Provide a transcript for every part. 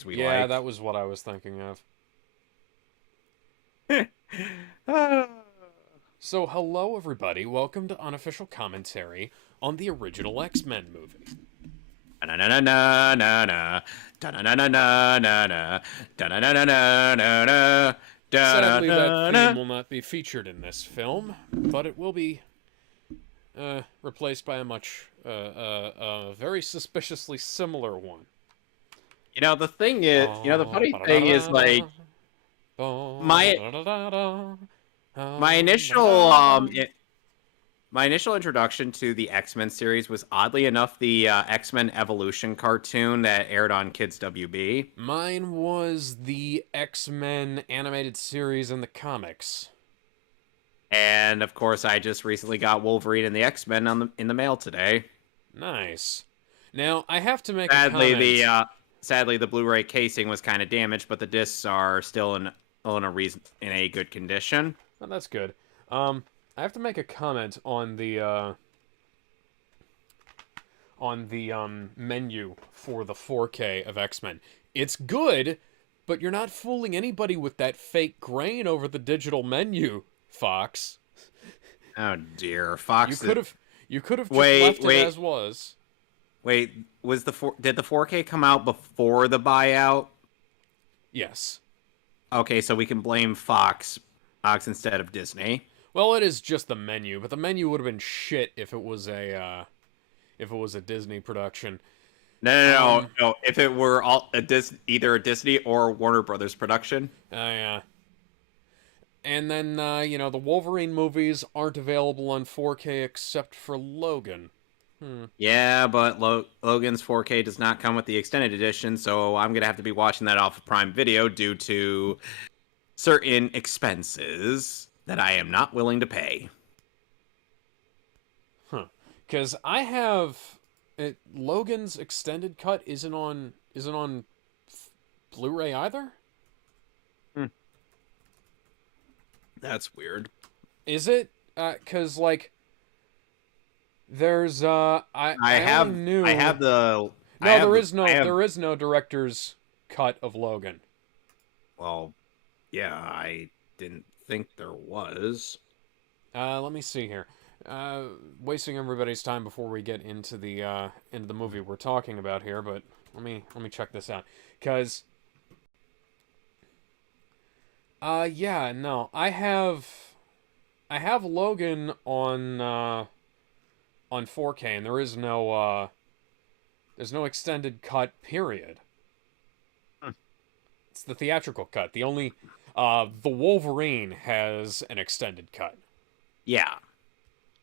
we Yeah, like. that was what I was thinking of. Ah. So, hello everybody. Welcome to Unofficial Commentary on the original X-Men movie. Na-na-na-na-na-na. Da-na-na-na-na-na-na. Da-na-na-na-na-na-na. Sadly, that theme Da-na-na-na. will not be featured in this film, but it will be replaced by a very suspiciously similar one. The funny thing is, like, my my initial my initial introduction to the X-Men series was oddly enough the X-Men Evolution cartoon that aired on Kids WB. Mine was the X-Men animated series in the comics. And of course, I just recently got Wolverine and the X-Men in the mail today. Nice. Now, I have to make a Sadly, the comment. Blu-ray casing was kind of damaged, but the discs are still in a good condition. Oh, that's good. I have to make a comment on the menu for the 4K of X-Men. It's good, but you're not fooling anybody with that fake grain over the digital menu, Fox. Oh dear, You Fox. could have you could have just Wait, left it wait, as was. wait. Did the 4K come out before the buyout? Yes. Okay, so we can blame Fox instead of Disney. Well, it is just the menu, but the menu would have been shit if it was a Disney production. No, no, no, Um, no. If it were either a Disney or Warner Brothers production. yeah. And then, the Wolverine movies aren't available on 4K except for Logan. Hmm. Yeah, but Logan's 4K does not come with the extended edition, so I'm gonna have to be watching that off of Prime Video due to certain expenses that I am not willing to pay. Huh. Because I have Logan's extended cut isn't on Blu-ray either. Hmm. That's weird. Is it? Cause like there's I I only have I knew have the I no have there the is I no have there is no director's cut of Logan. well, yeah, I didn't think there was. Let me see here. Uh, Wasting everybody's time before we get into the movie we're talking about here, but let me check this out. Cause yeah, no, I have Logan on 4K, and there's no extended cut. Period. Hmm. It's the theatrical cut. The Wolverine has an extended cut. Yeah,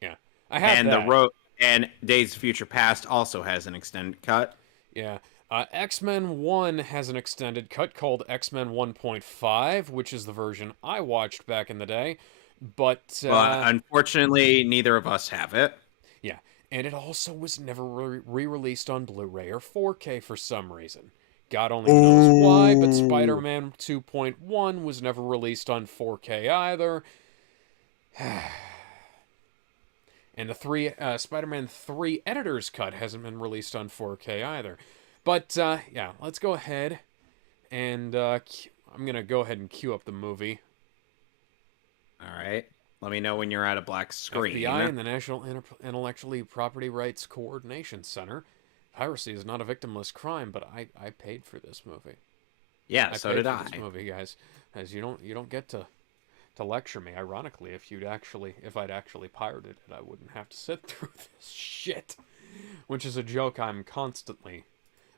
Yeah, I have and the that. road and Days of Future Past also has an extended cut. Yeah. X-Men 1 has an extended cut called X-Men 1.5, which is the version I watched back in the day. But, But unfortunately, neither of us have it. yeah. And it also was never re-released on Blu-ray or 4K for some reason. God only knows why, but Ooh. Spider-Man 2.1 was never released on 4K either. And the Spider-Man 3 editor's cut hasn't been released on 4K either. But yeah, let's go ahead and I'm gonna go ahead and queue up the movie. All right. Let me know when you're at a black FBI screen. and the National Intellectually Property Rights Coordination Center. Piracy is not a victimless crime, but I paid for this movie. Yeah, I so paid did for this I. movie, guys. As you don't get to lecture me. Ironically, if I'd actually pirated it, I wouldn't have to sit through this shit. Which is a joke I'm constantly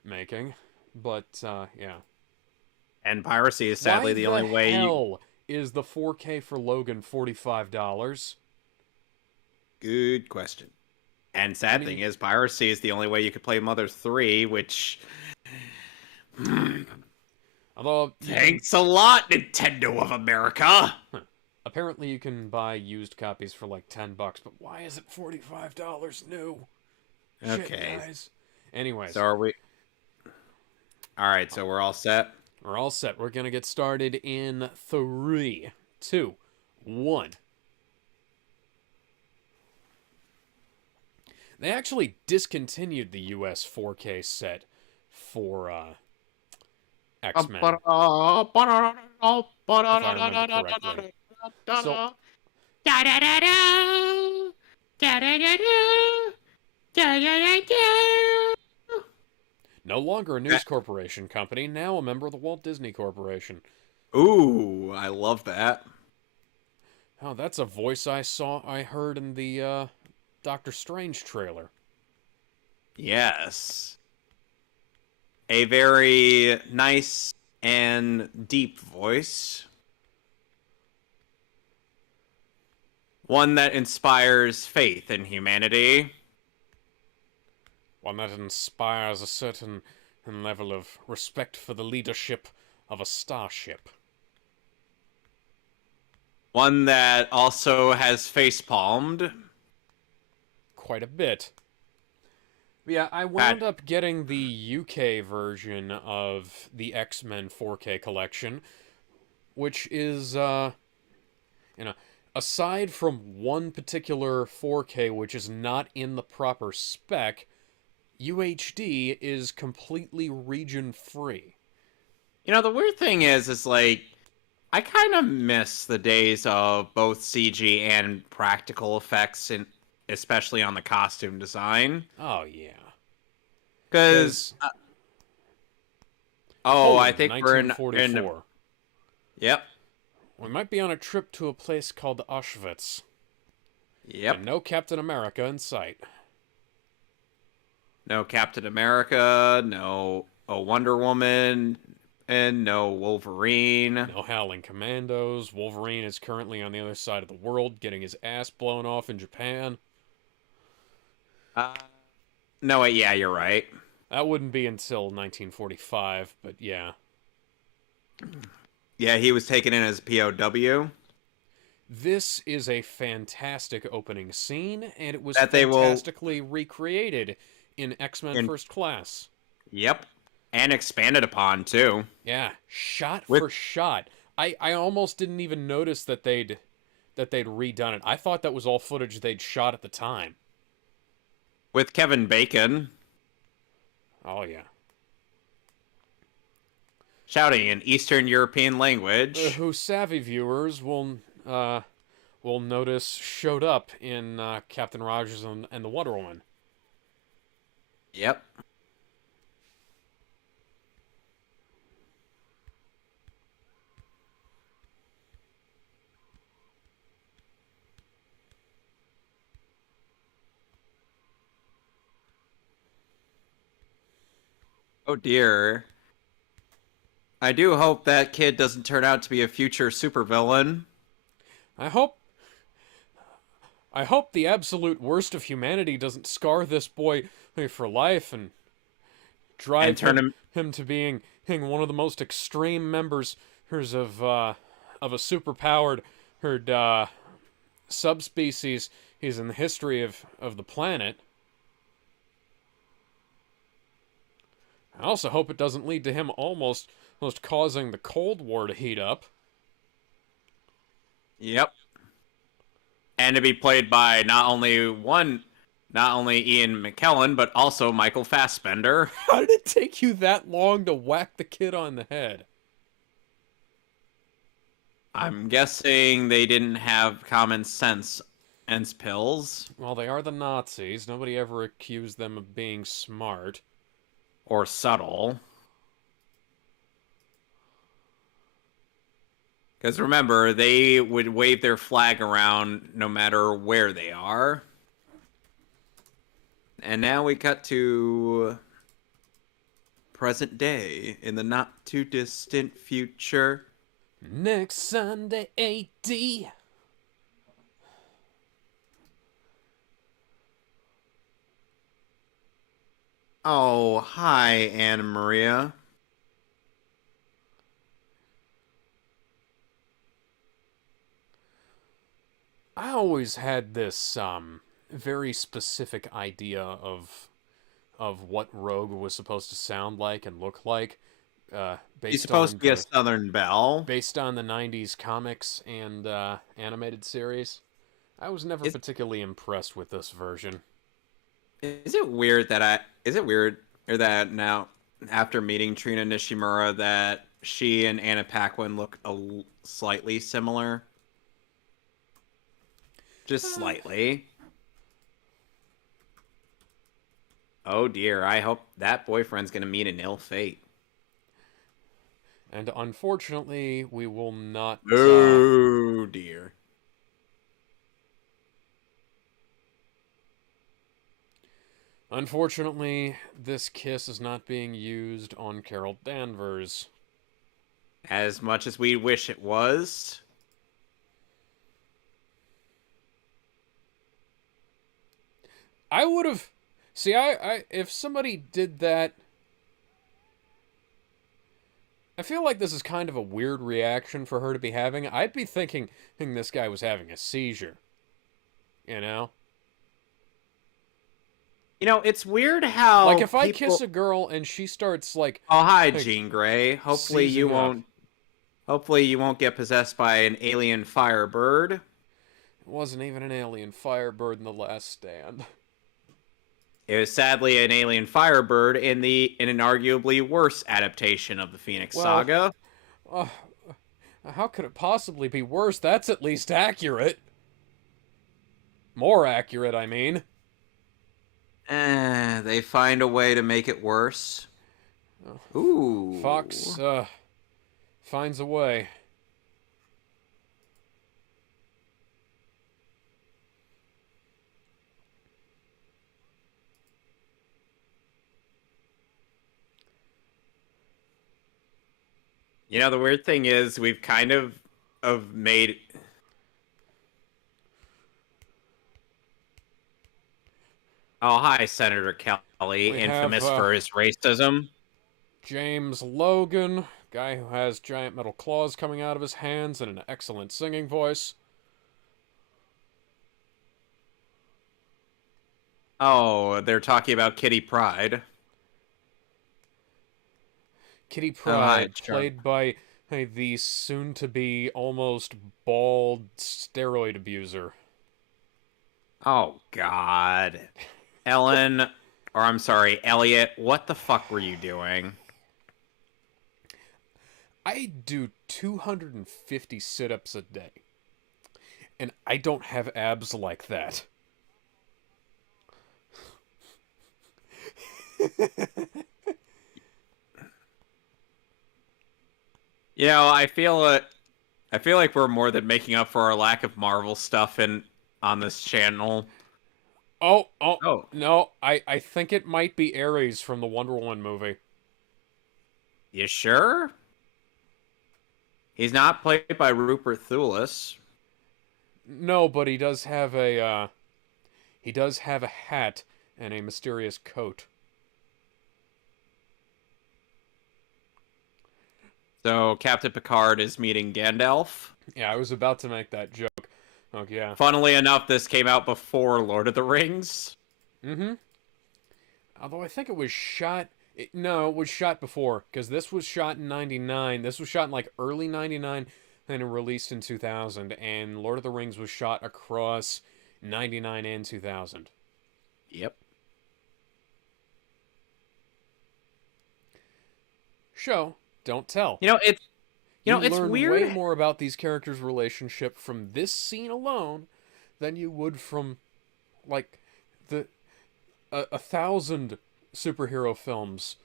making. But yeah. And piracy is Why sadly the the only way you. hell is the 4K for Logan $45? Good question. And I sad thing mean, is, piracy is the only way you could play Mother 3, which. although you can Thanks a lot, Nintendo of America! apparently you can buy used copies for like $10, but why is it $45 new? Shit, Okay, guys. so Anyways, are we. Alright, so we're all set. we're all set. We're gonna get started in three, two, one. They actually discontinued the US 4K set for X-Men, if I remember correctly. So, no longer a News Corporation company, now a member of the Walt Disney Corporation. Ooh, I love that. Oh, that's a voice I heard in the Doctor Strange trailer. Yes. A very nice and deep voice. One that inspires faith in humanity. One that inspires a certain level of respect for the leadership of a starship. One that also has facepalmed. Quite a bit. Yeah, I wound up getting the UK version of the X-Men 4K collection, which is, aside from one particular 4K which is not in the proper spec, UHD is completely region free. The weird thing is like, I kind of miss the days of both CG and practical effects, especially on the costume design. Oh, yeah. Because, Poland, I think we're in... 1944. Yep. We might be on a trip to a place called Auschwitz. Yep. And no Captain America in sight. No Captain America, no Wonder Woman, and no Wolverine. No Howling Commandos. Wolverine is currently on the other side of the world, getting his ass blown off in Japan. No, wait, yeah, you're right. That wouldn't be until 1945, but yeah. Yeah, he was taken in as POW. This is a fantastic opening scene, and it was That fantastically recreated in X-Men First Class. Yep. And expanded upon, too. Yeah, shot for shot. I almost didn't even notice that they'd redone it. I thought that was all footage they'd shot at the time. With Kevin Bacon. Oh, yeah. Shouting in Eastern European language. Who savvy viewers will notice showed up in Captain Rogers and the Wonder Woman. Yep. Oh dear. I do hope that kid doesn't turn out to be a future supervillain. I hope the absolute worst of humanity doesn't scar this boy for life and drive him to being one of the most extreme members of a superpowered subspecies is in the history of the planet. I also hope it doesn't lead to him almost causing the Cold War to heat up. Yep. And to be played by not only Ian McKellen, but also Michael Fassbender. How did it take you that long to whack the kid on the head? I'm guessing they didn't have common sense and pills. Well, they are the Nazis. Nobody ever accused them of being smart. Or subtle. Because remember, they would wave their flag around no matter where they are. And now we cut to present day in the not too distant future. Next Sunday, AD. Oh, hi, Anna Maria. I always had this very specific idea of what Rogue was supposed to sound like and look like. He's supposed to be a Southern Belle. Based on the 90s comics and animated series. I was never particularly impressed with this version. Is it weird that now after meeting Trina Nishimura that she and Anna Paquin look slightly similar. Just slightly. Oh dear, I hope that boyfriend's gonna meet an ill fate. And unfortunately, we will not... Oh dear. Unfortunately, this kiss is not being used on Carol Danvers. As much as we wish it was. I would have... See, I if somebody did that... I feel like this is kind of a weird reaction for her to be having. I'd be thinking this guy was having a seizure. You know? You know, it's weird how like if I kiss a girl and she starts like, oh hi, like, Jean Grey. Hopefully you seizing up. won't. Hopefully you won't get possessed by an alien firebird. It wasn't even an alien firebird in The Last Stand. It was sadly an alien firebird in an arguably worse adaptation of the Phoenix Saga. How could it possibly be worse? That's at least accurate. More accurate, I mean. They find a way to make it worse. Ooh. Fox finds a way. You know, the weird thing is we've kind of made... Oh, hi, Senator Kelly, infamous for his racism. James Logan, guy who has giant metal claws coming out of his hands and an excellent singing voice. Oh, they're talking about Kitty Pryde. Kitty Pryde, played by the soon-to-be almost bald steroid abuser. Oh, God. Ellen, or I'm sorry, Elliot, what the fuck were you doing? I do 250 sit-ups a day. And I don't have abs like that. You know, I feel like we're more than making up for our lack of Marvel stuff on this channel. Oh, no, I think it might be Ares from the Wonder Woman movie. You sure? He's not played by Rupert Thulis. No, but he does have a hat and a mysterious coat. So Captain Picard is meeting Gandalf. Yeah, I was about to make that joke. Oh, yeah. Funnily enough, this came out before Lord of the Rings. Mm-hmm. Although I think it was shot... No, it was shot before, because this was shot in 99. This was shot in, like, early 99, and released in 2000. And Lord of the Rings was shot across 99 and 2000. Yep. Show, don't tell. You know, it's learn weird. Way more about these characters' relationship from this scene alone than you would from, like, a 1,000 superhero films.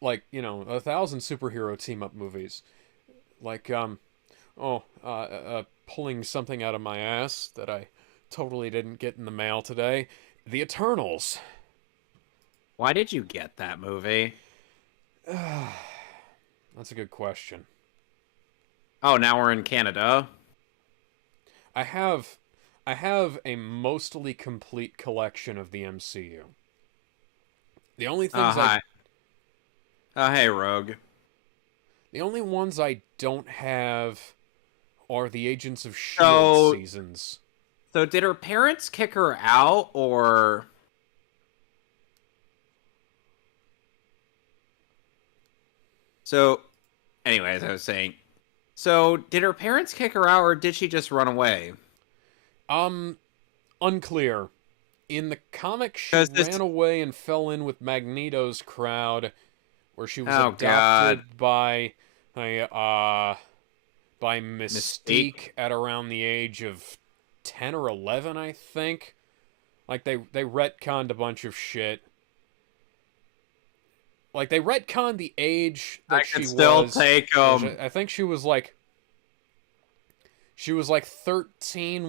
Like, 1,000 superhero team-up movies. Like, pulling something out of my ass that I totally didn't get in the mail today. The Eternals. Why did you get that movie? That's a good question. Oh, now we're in Canada. I have a mostly complete collection of the MCU. The only things hi. Hey, Rogue. The only ones I don't have are the Agents of S.H.I.E.L.D. seasons. So did her parents kick her out, or... So, anyways, I was saying... So, did her parents kick her out, or did she just run away? Unclear. In the comic, she Because this. ran away and fell in with Magneto's crowd, where she was Oh God, adopted by Mystique. Mystique at around the age of 10 or 11, I think. Like they retconned a bunch of shit. Like they retconned the age I that could she still was. take I think she was like 13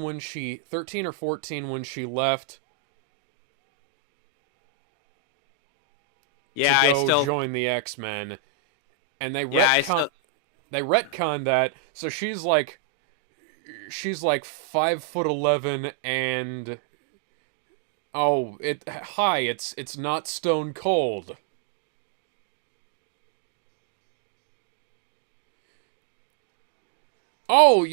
or 14 when she left to Yeah, I go still. join the X-Men, and Yeah, I still. they retconned that, so she's like 5'11" and it's not Stone Cold. Oh,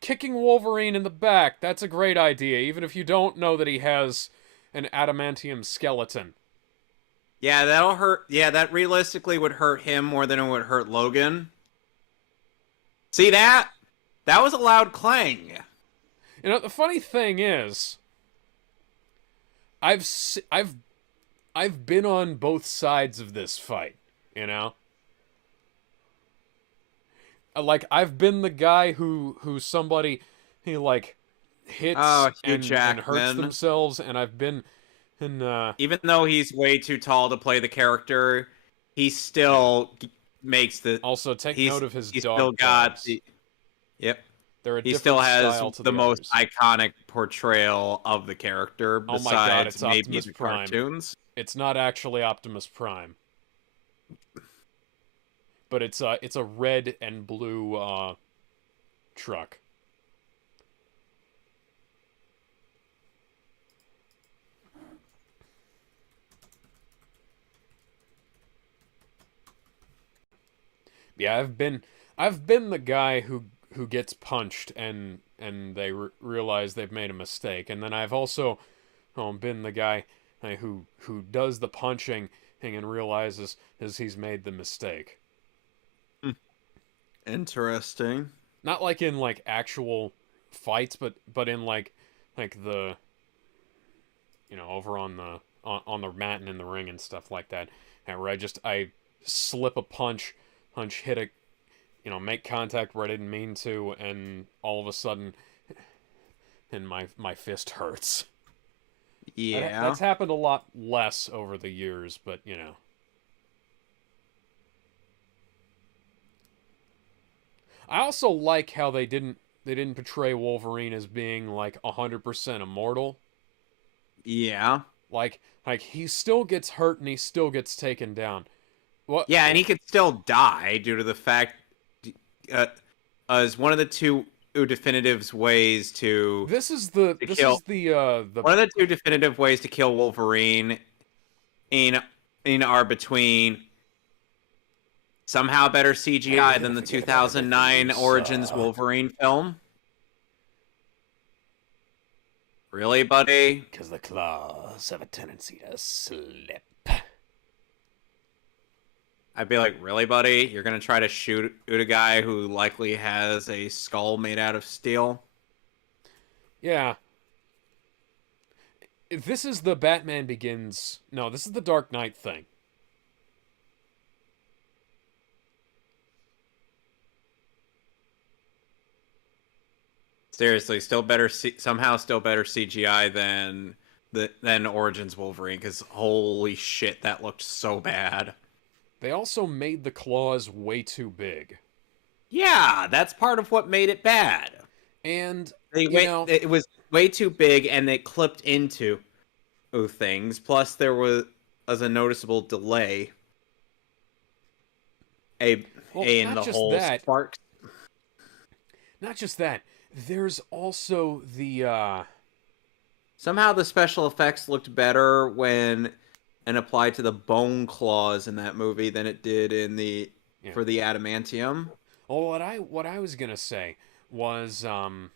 kicking Wolverine in the back. That's a great idea, even if you don't know that he has an adamantium skeleton. Yeah, that'll hurt. Yeah, that realistically would hurt him more than it would hurt Logan. See that? That was a loud clang. You know, the funny thing is, I've I've I've been on both sides of this fight, you know? Like I've been the guy who somebody he like hits Oh, Hugh and hurts Jackman. themselves, and I've been in Even though he's way too tall to play the character, he yeah. still makes the. Also, take note of his He's dog still got claws. the. Yep. They're a He still different has style to the the most others. iconic portrayal of the character, Oh my god, besides it's maybe Optimus the Prime. cartoons. It's not actually Optimus Prime, but it's a red and blue truck. Yeah, I've been the guy who gets punched and they realize they've made a mistake, and then I've also been the guy who does the punching and realizes as he's made the mistake. Interesting. Not like in like actual fights, but in like the over on the mat and in the ring and stuff like that, and where I slip a punch hit a make contact where I didn't mean to, and all of a sudden, and my fist hurts. Yeah. That's happened a lot less over the years, but I also like how they didn't portray Wolverine as being like 100% immortal. Yeah. Like he still gets hurt and he still gets taken down. What? Yeah, and he could still die due to the fact, uh, as one of the two definitive ways to kill. The One of the two definitive ways to kill Wolverine in are between somehow better CGI than the 2009 Origins Wolverine film. Really, buddy? Because the claws have a tendency to slip. I'd be like, really, buddy? You're gonna try to shoot a guy who likely has a skull made out of steel? Yeah. This is the Batman Begins. No, this is the Dark Knight thing. Seriously, still better. Somehow, still better CGI than Origins Wolverine. Because holy shit, that looked so bad. They also made the claws way too big. Yeah, that's part of what made it bad. And it was way too big, and it clipped into things. Plus, there was a noticeable delay. In the whole sparks. Not just that. There's also the somehow the special effects looked better when and applied to the bone claws in that movie than it did in for the adamantium. Oh, what I was gonna say was then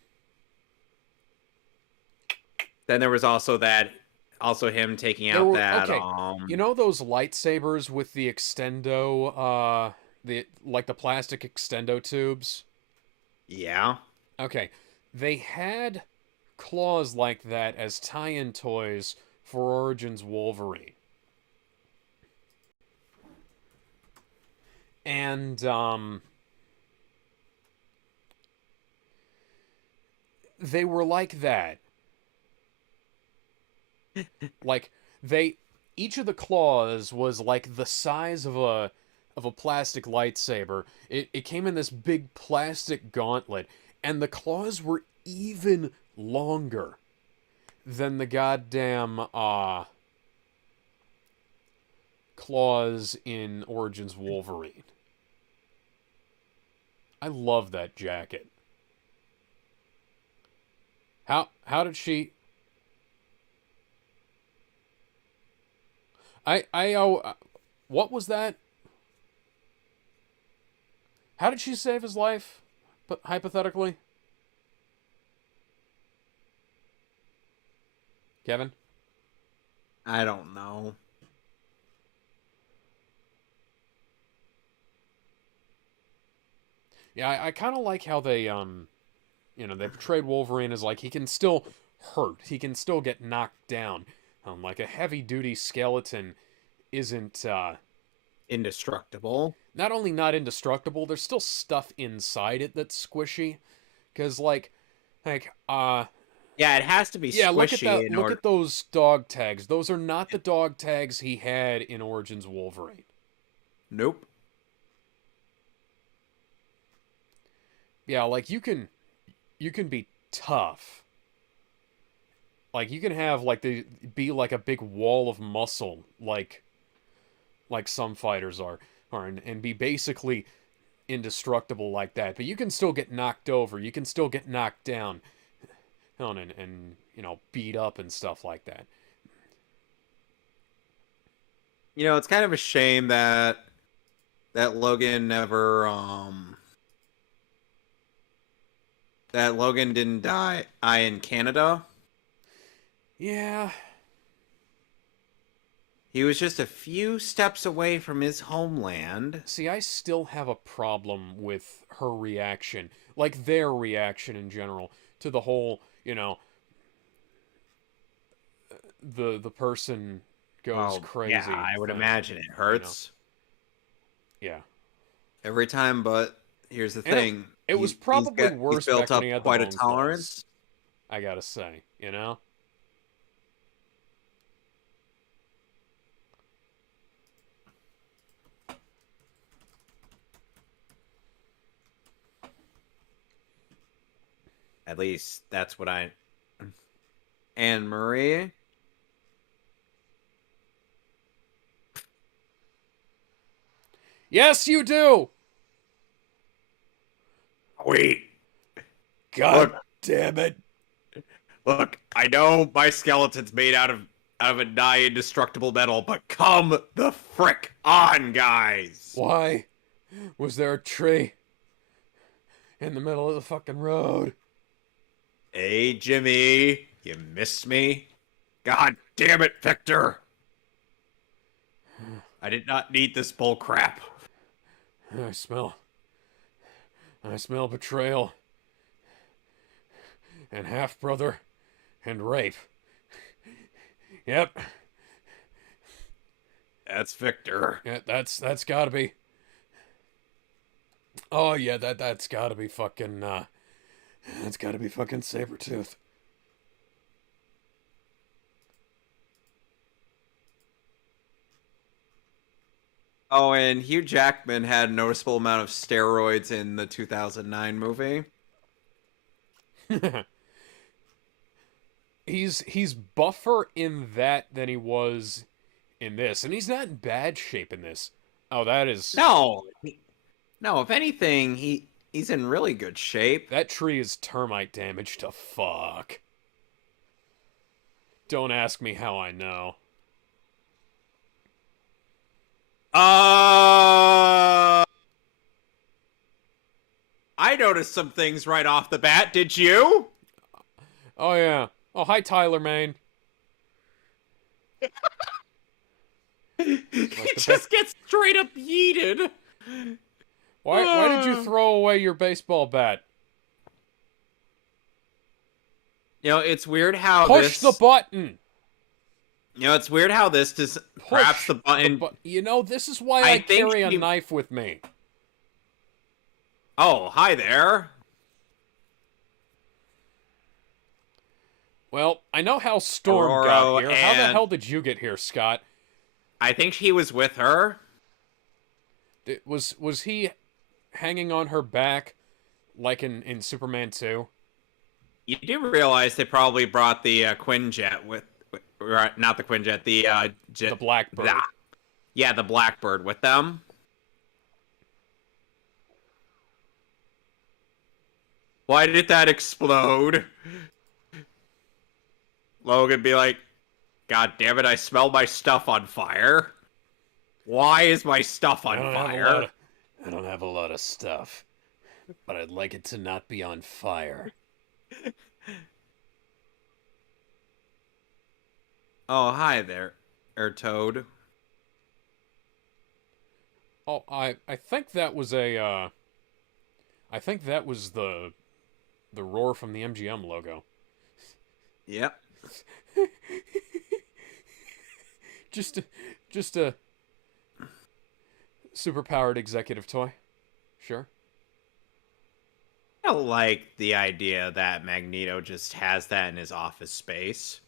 there was also him taking out that those lightsabers with the extendo the plastic extendo tubes? Yeah. Okay. They had claws like that as tie-in toys for Origins Wolverine. And, they were like that. Like, each of the claws was like the size of a plastic lightsaber. It came in this big plastic gauntlet, and the claws were even longer than the goddamn claws in Origins Wolverine. I love that jacket. How did she? What was that? How did she save his life? But hypothetically, Kevin? I don't know. Yeah, I kind of like how they they portrayed Wolverine as like he can still hurt, he can still get knocked down. Like a heavy duty skeleton isn't Indestructible. not only not indestructible, there's still stuff inside it that's squishy. Cause yeah, it has to be yeah, squishy. Look at those dog tags. Those are not the dog tags he had in Origins Wolverine. Nope. Yeah, like you can be tough. Like you can have be like a big wall of muscle, like some fighters are, and be basically indestructible like that. But you can still get knocked over. You can still get knocked down, and beat up and stuff like that. It's kind of a shame that Logan never that Logan didn't die in Canada. Yeah. He was just a few steps away from his homeland. See, I still have a problem with her reaction, like their reaction in general to the whole, the person goes crazy. Yeah, I would imagine it hurts. Yeah. Every time, but here's the thing. It was probably worse he's built back when he up had quite the a bone tolerance. claws, I gotta say, At least that's what I... Anne Marie? Yes, you do! Wait. God damn it. Look, I know my skeleton's made out of a nigh indestructible metal, but come the frick on, guys! Why was there a tree in the middle of the fucking road? Hey, Jimmy, you missed me? God damn it, Victor! I did not need this bull crap. I smell betrayal and half-brother and rape. Yep. That's Victor. Yeah, that's gotta be. Oh yeah, that's gotta be fucking that's gotta be fucking Sabretooth. Oh, and Hugh Jackman had a noticeable amount of steroids in the 2009 movie. He's buffer in that than he was in this, and he's not in bad shape in this. Oh, that is no. If anything, he's in really good shape. That tree is termite damage to fuck. Don't ask me how I know. I noticed some things right off the bat. Did you? Oh yeah. Oh, hi Tyler, man. He just gets straight up yeeted. Why did you throw away your baseball bat? It's weird how Push the button. You know, it's weird how this just perhaps Push the button. You know, this is why I I think carry a she. knife with me. Oh, hi there. Well, I know how Storm got Aurora, here. How the and hell did you get here, Scott? I think he was with her. Was he hanging on her back like in Superman 2? You do realize they probably brought the Quinjet not the Quinjet, the The jet. Blackbird. Yeah, the Blackbird with them. Why did that explode? Logan be like, God damn it, I smell my stuff on fire. Why is my stuff on fire? I don't have a lot of stuff, but I'd like it to not be on fire. Oh, hi there, Toad. Oh, I think that was I think that was the roar from the MGM logo. Yep. just a superpowered executive toy. Sure. I like the idea that Magneto just has that in his office space.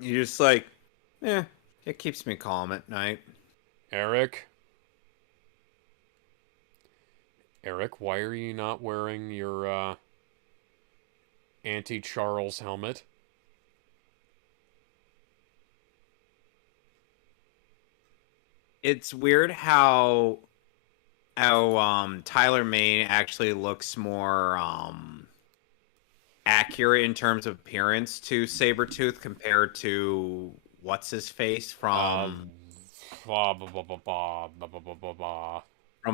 You're just like, it keeps me calm at night. Eric, why are you not wearing your anti-Charles helmet? It's weird how Tyler Mane actually looks more accurate in terms of appearance to Sabretooth compared to what's his face from Blah, blah, blah, blah, blah, blah, blah, blah, blah.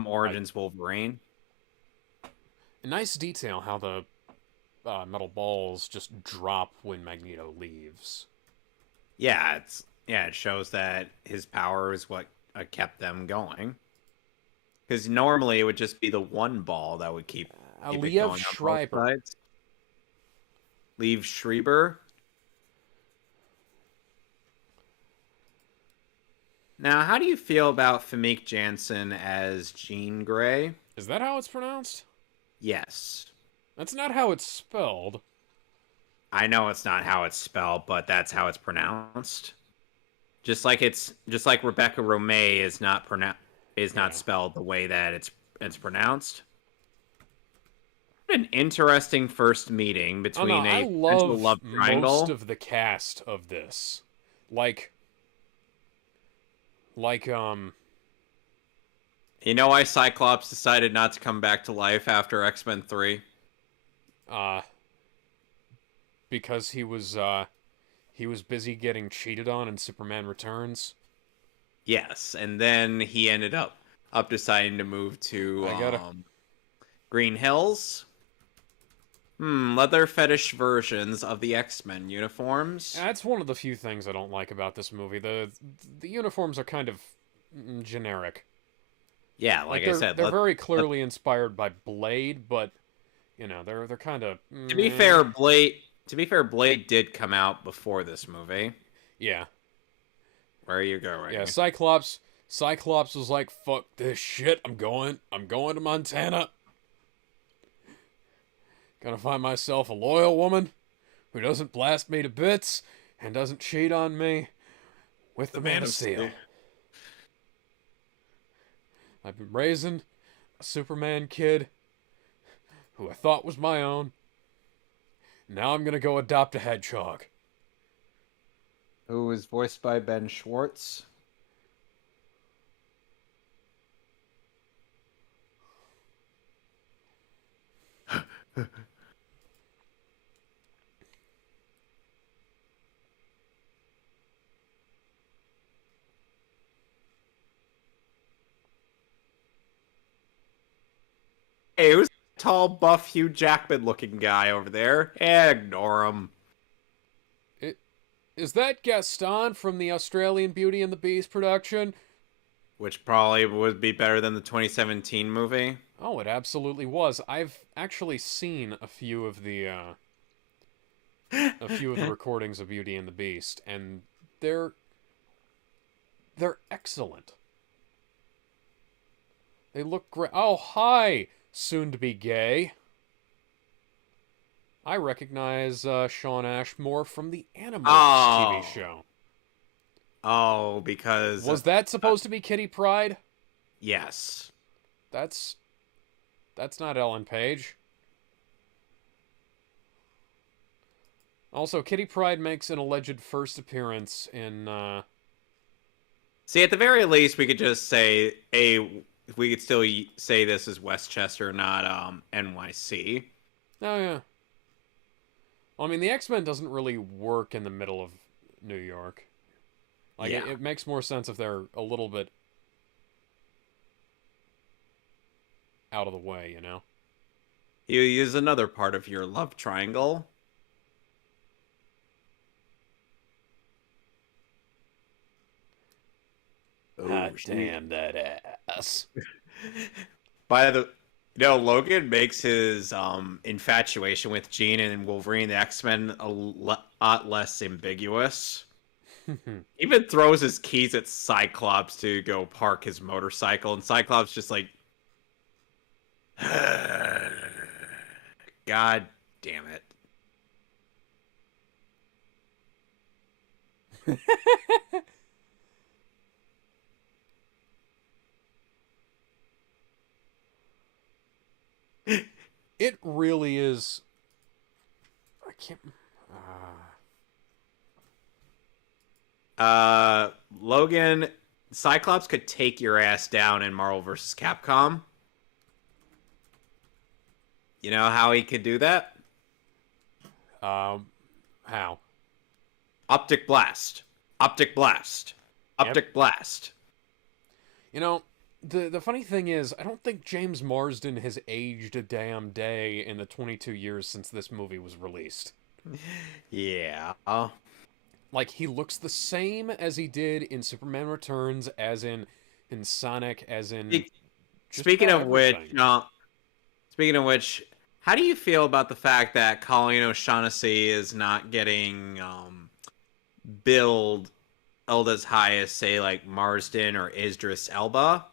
Origins Wolverine. A nice detail how the metal balls just drop when Magneto leaves. Yeah, it shows that his power is what kept them going. Because normally it would just be the one ball that would keep it going on both sides. Liev Schreiber. Now, how do you feel about Famke Janssen as Jean Grey? Is that how it's pronounced? Yes. That's not how it's spelled. I know it's not how it's spelled, but that's how it's pronounced. Just like Rebecca Romay is not spelled the way that it's pronounced. What an interesting first meeting between I potential love triangle. Most of the cast of this, like You know why Cyclops decided not to come back to life after X-Men 3? Because he was busy getting cheated on in Superman Returns. Yes, and then he ended up deciding to move to Green Hills. Leather fetish versions of the X-Men uniforms. That's one of the few things I don't like about this movie. The uniforms are kind of generic. Yeah, like I said, they're very clearly inspired by Blade, but you know, they're kind of. To be fair, Blade did come out before this movie. Yeah. Where you go right? Yeah, Cyclops was like, "Fuck this shit. I'm going to Montana. Gonna find myself a loyal woman who doesn't blast me to bits and doesn't cheat on me with the Man of Steel. I've been raising a Superman kid who I thought was my own. Now I'm gonna go adopt a hedgehog." Who was voiced by Ben Schwartz. Hey, who's a tall, buff, Hugh Jackman-looking guy over there? Ignore him. Is that Gaston from the Australian Beauty and the Beast production? Which probably would be better than the 2017 movie. Oh, it absolutely was. I've actually seen a few of the recordings of Beauty and the Beast, and they're excellent. They look great. Oh, hi, soon to be gay. I recognize Sean Ashmore from the Animorphs TV show. Oh, because was that supposed to be Kitty Pryde? Yes. That's not Ellen Page. Also, Kitty Pryde makes an alleged first appearance in. See, at the very least, we could just say we could still say this is Westchester, not NYC. Oh yeah. Well, I mean, the X-Men doesn't really work in the middle of New York. Like, yeah. it makes more sense if they're a little bit out of the way, you know? You use another part of your love triangle. Oh, damn that ass. Logan makes his infatuation with Jean and Wolverine the X-Men a lot less ambiguous. Even throws his keys at Cyclops to go park his motorcycle, and Cyclops just like, God damn it. It really is. I can't. Logan, Cyclops could take your ass down in Marvel vs. Capcom. You know how he could do that? How? Optic blast. Optic blast. Optic blast. You know, the funny thing is, I don't think James Marsden has aged a damn day in the 22 years since this movie was released. Yeah. Like, he looks the same as he did in Superman Returns, as in Sonic, as in... Speaking of which, how do you feel about the fact that Colleen O'Shaughnessy is not getting billed as high as, say, like Marsden or Idris Elba?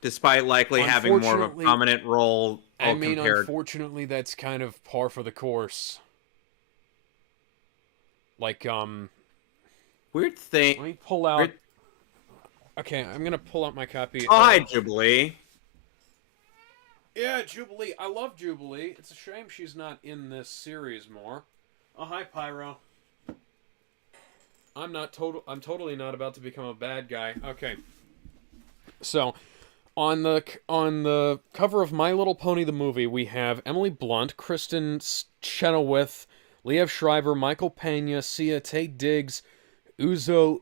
Despite likely having more of a prominent role. Unfortunately, that's kind of par for the course. Like, weird thing. Let me pull out... Okay, I'm gonna pull out my copy. Oh, hi, Jubilee. Yeah, Jubilee. I love Jubilee. It's a shame she's not in this series more. Oh, hi, Pyro. I'm totally not about to become a bad guy. Okay. So, on the cover of My Little Pony the movie, we have Emily Blunt, Kristen Chenoweth, Liev Schreiber, Michael Pena, Sia Tay Diggs, Uzo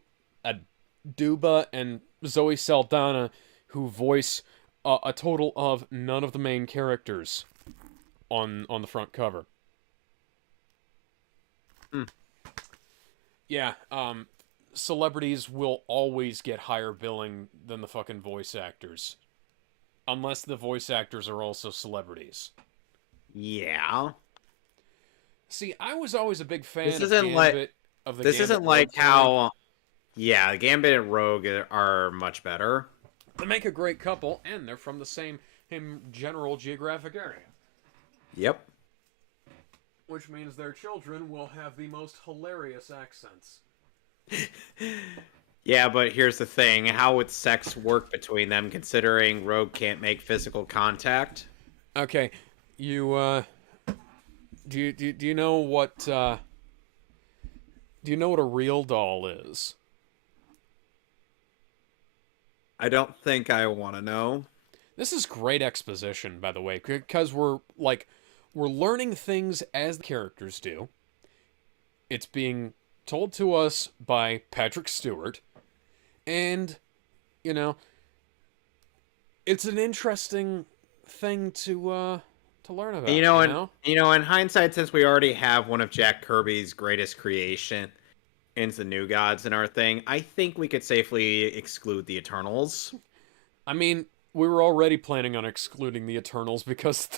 Aduba, and Zoe Saldana, who voice a total of none of the main characters on the front cover. Yeah, celebrities will always get higher billing than the fucking voice actors. Unless the voice actors are also celebrities. Yeah. See, I was always a big fan of Gambit. This isn't like how... Yeah, Gambit and Rogue are much better. They make a great couple, and they're from the same general geographic area. Yep. Which means their children will have the most hilarious accents. Yeah, but here's the thing. How would sex work between them, considering Rogue can't make physical contact? Okay, you, do you know what, do you know what a real doll is? I don't think I want to know. This is great exposition, by the way, because we're learning things as the characters do. It's being told to us by Patrick Stewart, and, you know, it's an interesting thing to learn about. In hindsight, since we already have one of Jack Kirby's greatest creation into the New Gods in our thing, I think we could safely exclude the Eternals. I mean, we were already planning on excluding the Eternals because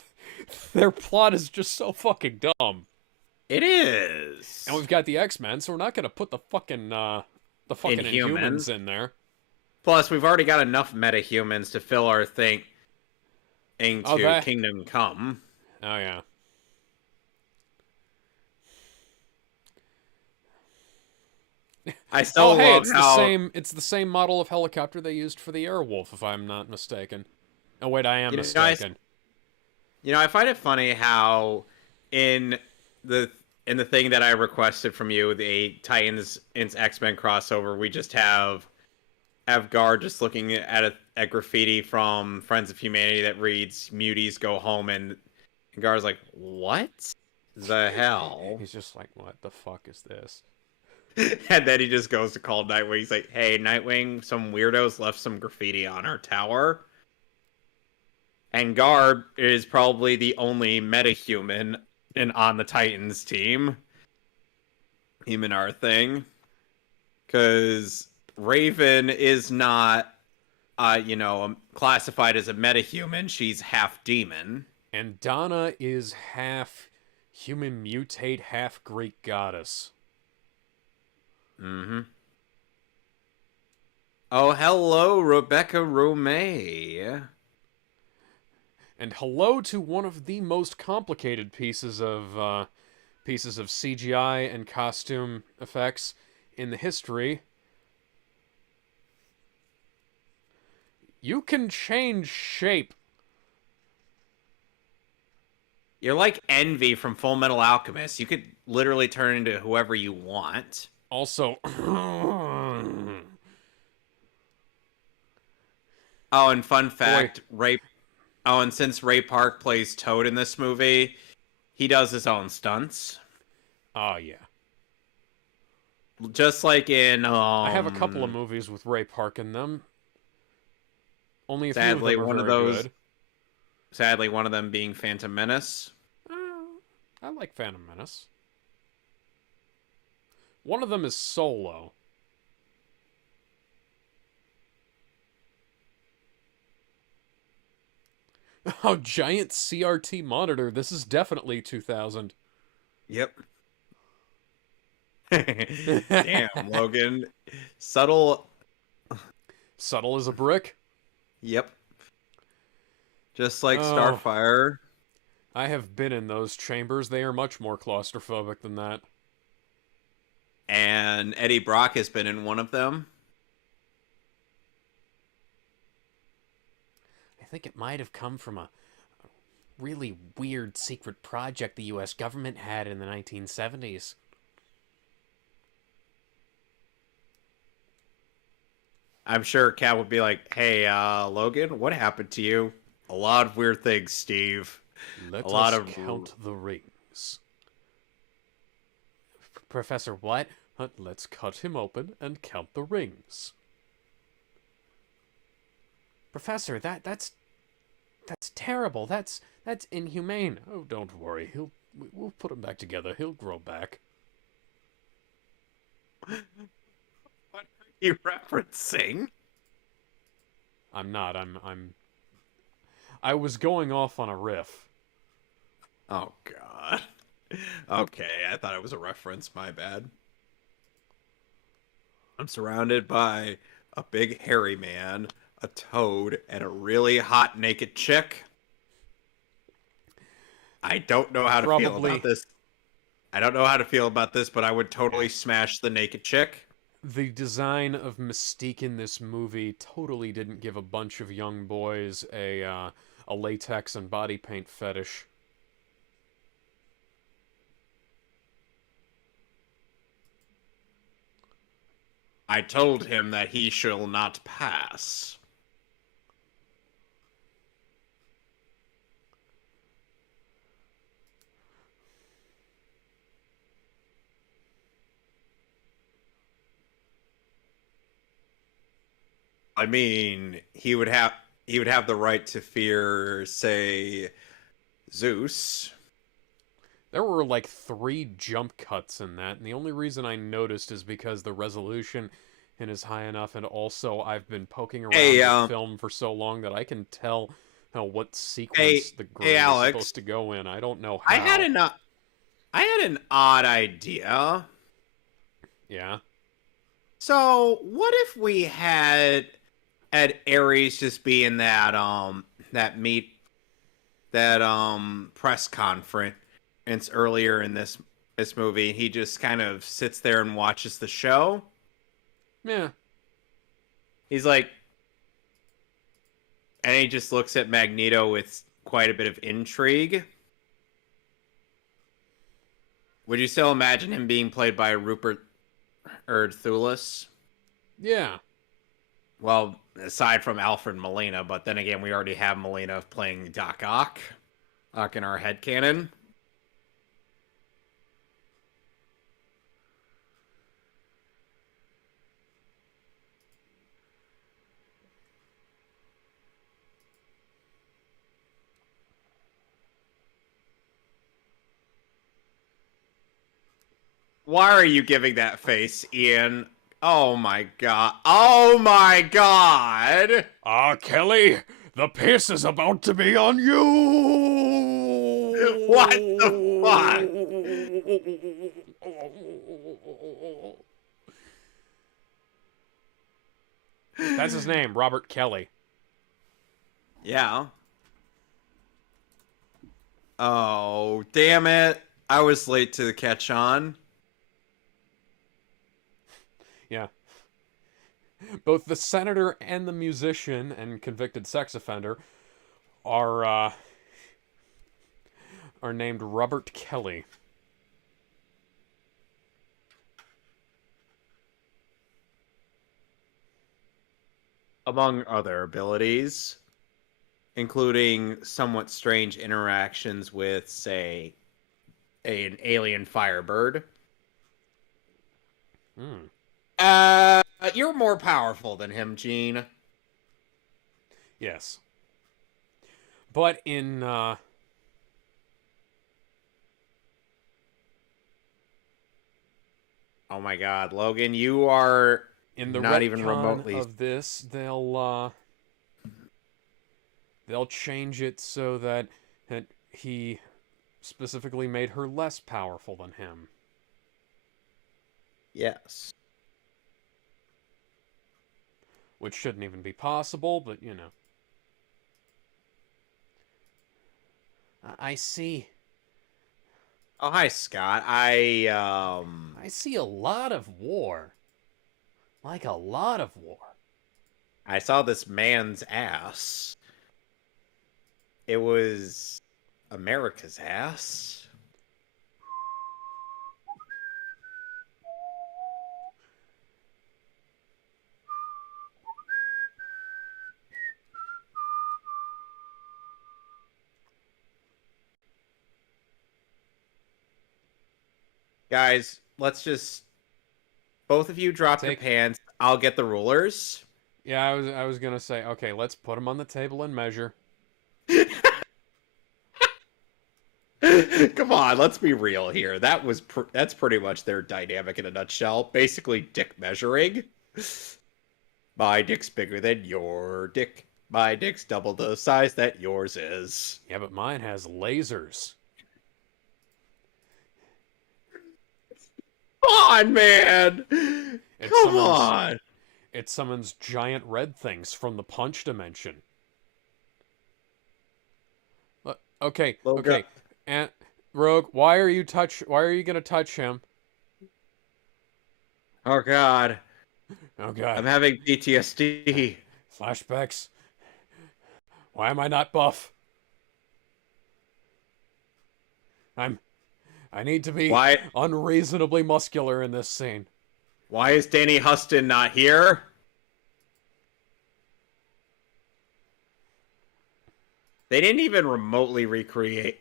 their plot is just so fucking dumb. It And is. we've got the X-Men, so we're not gonna put the fucking Inhumans Inhumans. in there. Plus, we've already got enough metahumans to fill our thing Oh, into that. Kingdom Come. Oh yeah. I Oh still hey, love it's the how same. It's the same model of helicopter they used for the Airwolf, if I'm not mistaken. Oh wait, I am you know I mistaken. I find it funny how in the in the thing that I requested from you, the Titans and X-Men crossover, we just have Guard just looking at graffiti from Friends of Humanity that reads "Muties go home," and Guard's like, "What the hell?" He's just like, what the fuck is this? And then he just goes to call Nightwing. He's like, "Hey, Nightwing, some weirdos left some graffiti on our tower." And Guard is probably the only metahuman on the Titans team. Him and our thing. Because Raven is not, classified as a metahuman. She's half demon. And Donna is half human mutate, half Greek goddess. Mm-hmm. Oh, hello, Rebecca Romay. And hello to one of the most complicated pieces of CGI and costume effects in the history. You can change shape. You're like Envy from Full Metal Alchemist. You could literally turn into whoever you want. Also, Oh, and fun boy, fact, Ray. Oh, and since Ray Park plays Toad in this movie, he does his own stunts. oh yeah. Just like in I have a couple of movies with Ray Park in them. Only a few of sadly them are one of very those good. sadly one of them being Phantom Menace. I like Phantom Menace. One of them is Solo. Oh, giant CRT monitor. This is definitely 2000. Yep. Damn, Logan. Subtle. Subtle as a brick. Yep. Just like Oh, Starfire. I have been in those chambers. They are much more claustrophobic than that. And Eddie Brock has been in one of them. I think it might have come from a really weird secret project the US government had in the 1970s. I'm sure Cat would be like, "Hey, Logan, what happened to you?" A lot of weird things, Steve. A Let lot us of count the rings. Professor, what? Let's cut him open and count the rings. Professor, that's terrible. That's inhumane. Oh, don't worry. We'll put him back together. He'll grow back. what are you referencing? I'm not. I was going off on a riff. Oh God. Okay, I thought it was a reference. My bad. I'm surrounded by a big hairy man, a toad, and a really hot naked chick. I don't know how to feel about Probably this. I don't know how to feel about this, but I would totally smash the naked chick. the design of Mystique in this movie totally didn't give a bunch of young boys a latex and body paint fetish. I told him that he shall not pass. I mean, he would have the right to fear, say, Zeus. There were like 3 jump cuts in that, and the only reason I noticed is because the resolution is high enough, and also I've been poking around Hey, with film for so long that I can tell what hey, sequence the hey, grain is Alex. supposed to go in. I don't know I had how. an, uh, I had an odd idea. Yeah. So, what if we had Ares just be in that press conference earlier in this movie? He just kind of sits there and watches the show. Yeah. He's like, and he just looks at Magneto with quite a bit of intrigue. Would you still imagine him being played by Rupert Erdthulis? Yeah. Well, aside from Alfred Molina, but then again, we already have Molina playing Doc Ock in our headcanon. Why are you giving that face, Ian? Oh my god. Oh my god! Kelly, the piss is about to be on you! What the fuck? That's his name, Robert Kelly. Yeah. Oh, damn it. I was late to the catch on. Yeah. Both the senator and the musician and convicted sex offender are named Robert Kelly. Among other abilities, including somewhat strange interactions with, say, an alien firebird. You're more powerful than him, Gene. Yes. But in, Oh my god, Logan, you are in the not even retcon remotely... of this, they'll change it so that he specifically made her less powerful than him. Yes. Which shouldn't even be possible, but you know. I see. Oh, hi, Scott. I see a lot of war. Like a lot of war. I saw this man's ass. It was America's ass. Guys, let's just both of you drop your pants. I'll get the rulers. Yeah, I was gonna say, okay, let's put them on the table and measure. Come on, let's be real here. That's pretty much their dynamic in a nutshell. Basically, dick measuring. My dick's bigger than your dick. My dick's double the size that yours is. Yeah, but mine has lasers. Come on, man! Come on! It summons giant red things from the punch dimension. Okay, okay. And Rogue, why are you gonna touch him? Oh god. Oh god. I'm having PTSD. Flashbacks. Why am I not buff? I need to be unreasonably muscular in this scene. Why is Danny Huston not here? They didn't even remotely recreate.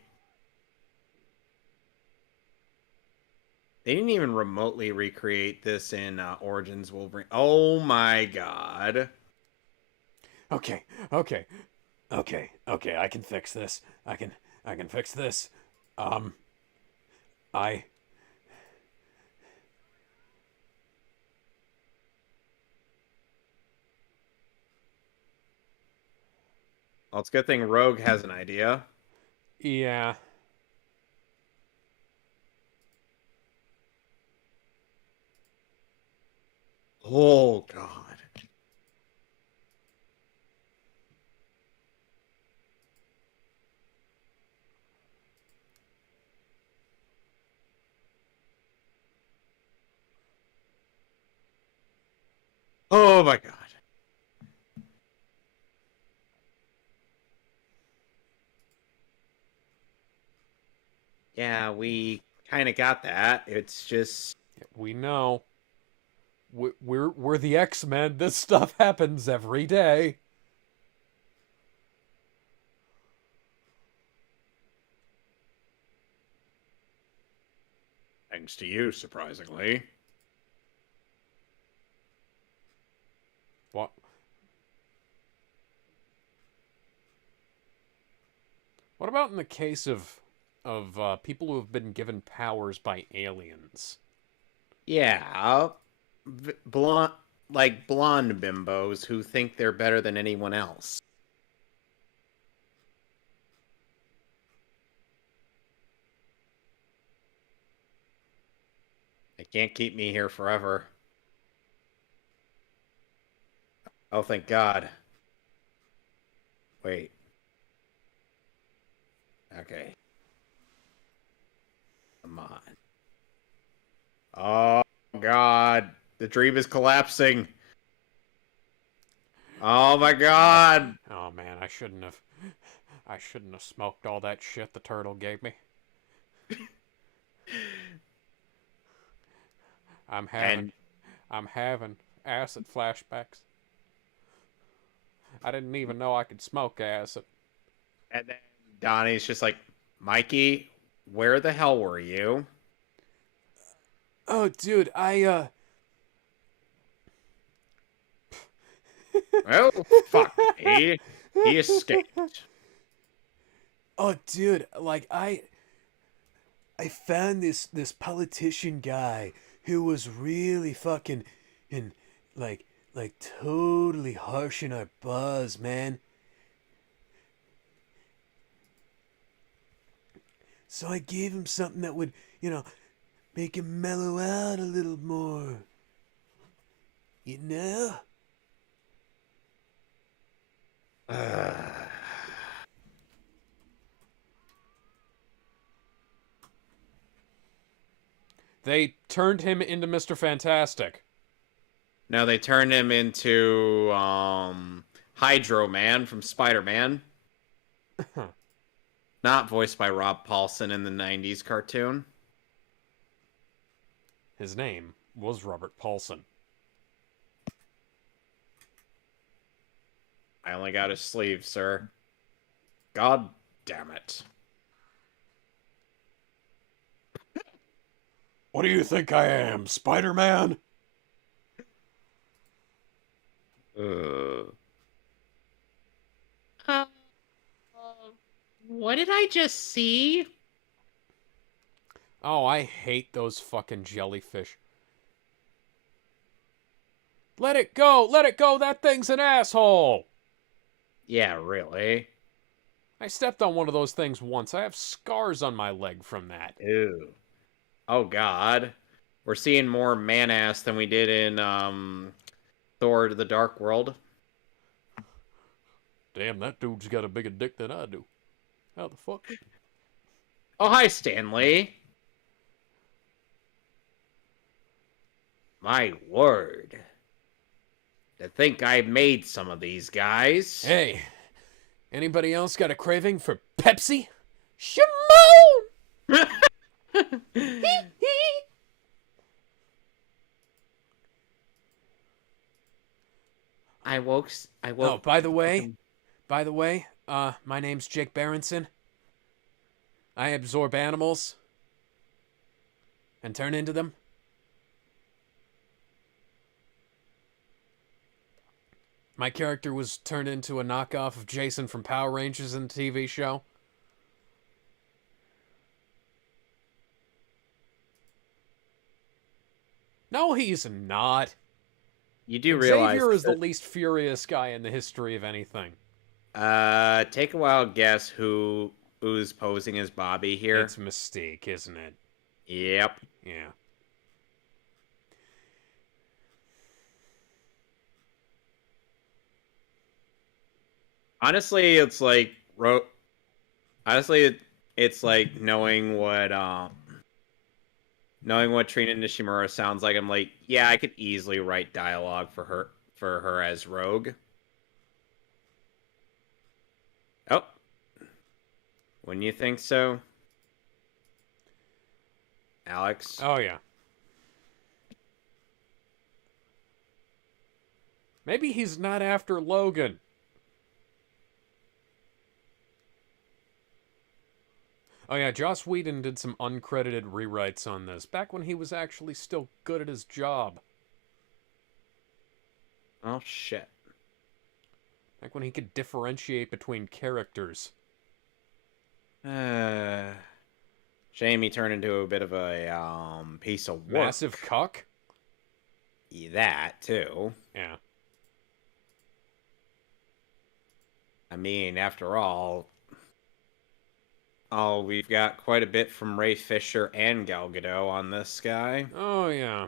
They didn't even remotely recreate this in Origins Wolverine. Oh my god. Okay. I can fix this. I can fix this. Well, it's a good thing Rogue has an idea. Yeah. Oh, God. Oh, my God. Yeah, we kind of got that. It's just... We know. We're the X-Men. This stuff happens every day. Thanks to you, surprisingly. What? What about in the case of people who have been given powers by aliens? Yeah, blonde, like blonde bimbos who think they're better than anyone else. They can't keep me here forever. Oh, thank God. Wait. Okay. Come on. Oh, God. The dream is collapsing. Oh, my God. Oh man, I shouldn't have smoked all that shit the turtle gave me. I'm having And I'm having acid flashbacks. I didn't even know I could smoke acid. and then Donnie's just like, Mikey, where the hell were you? Oh dude, Oh, fuck me. He escaped. Oh dude, like I found this politician guy who was really fucking and like like totally harshing our buzz, man. So I gave him something that would, make him mellow out a little more. You know? They turned him into Mr. Fantastic. Now they turned him into Hydro Man from Spider-Man. Not voiced by Rob Paulson in the 90s cartoon. His name was Robert Paulson. I only got his sleeve, sir. God damn it. What do you think I am, Spider-Man? Uh, uh, what did I just see? Oh, I hate those fucking jellyfish. Let it go! Let it go! That thing's an asshole! Yeah, really. I stepped on one of those things once. I have scars on my leg from that. Ew. Oh, God. We're seeing more man-ass than we did in Thor to the Dark World. Damn, that dude's got a bigger dick than I do. How the fuck? Oh, hi, Stanley. My word. To think I made some of these guys. Hey, anybody else got a craving for Pepsi? Shimon! I woke. Oh, by the way, my name's Jake Berenson. I absorb animals and turn into them. My character was turned into a knockoff of Jason from Power Rangers in the TV show. No, he's not. You do realize Xavier is the that, least furious guy in the history of anything. take a wild guess who's posing as Bobby here. It's Mystique, isn't it? Yep. Yeah. honestly, it's like honestly, it's like knowing what Trina Nishimura sounds like. I'm like, yeah, I could easily write dialogue for her as Rogue. Oh, wouldn't you think so, Alex? Oh, yeah. Maybe he's not after Logan. Oh, yeah, Joss Whedon did some uncredited rewrites on this, back when he was actually still good at his job. Oh shit. Back when he could differentiate between characters. Jamie turned into a bit of a piece of work. Massive cuck? That too. Yeah. I mean, after all, we've got quite a bit from Ray Fisher and Gal Gadot on this guy. Oh, yeah.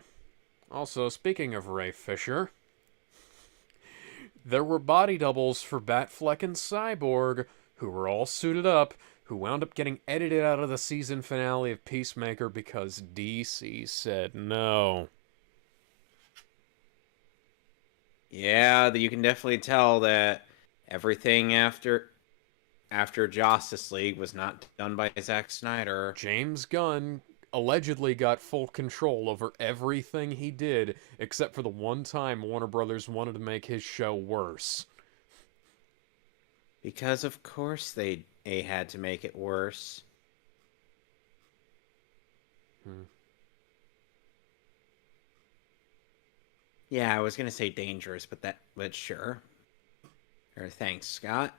Also, speaking of Ray Fisher, there were body doubles for Batfleck and Cyborg, who were all suited up, who wound up getting edited out of the season finale of Peacemaker because DC said no. Yeah, you can definitely tell that everything after Justice League was not done by Zack Snyder. James Gunn allegedly got full control over everything he did, except for the one time Warner Brothers wanted to make his show worse. Because of course they had to make it worse. Yeah, I was gonna say dangerous, but sure. Thanks, Scott.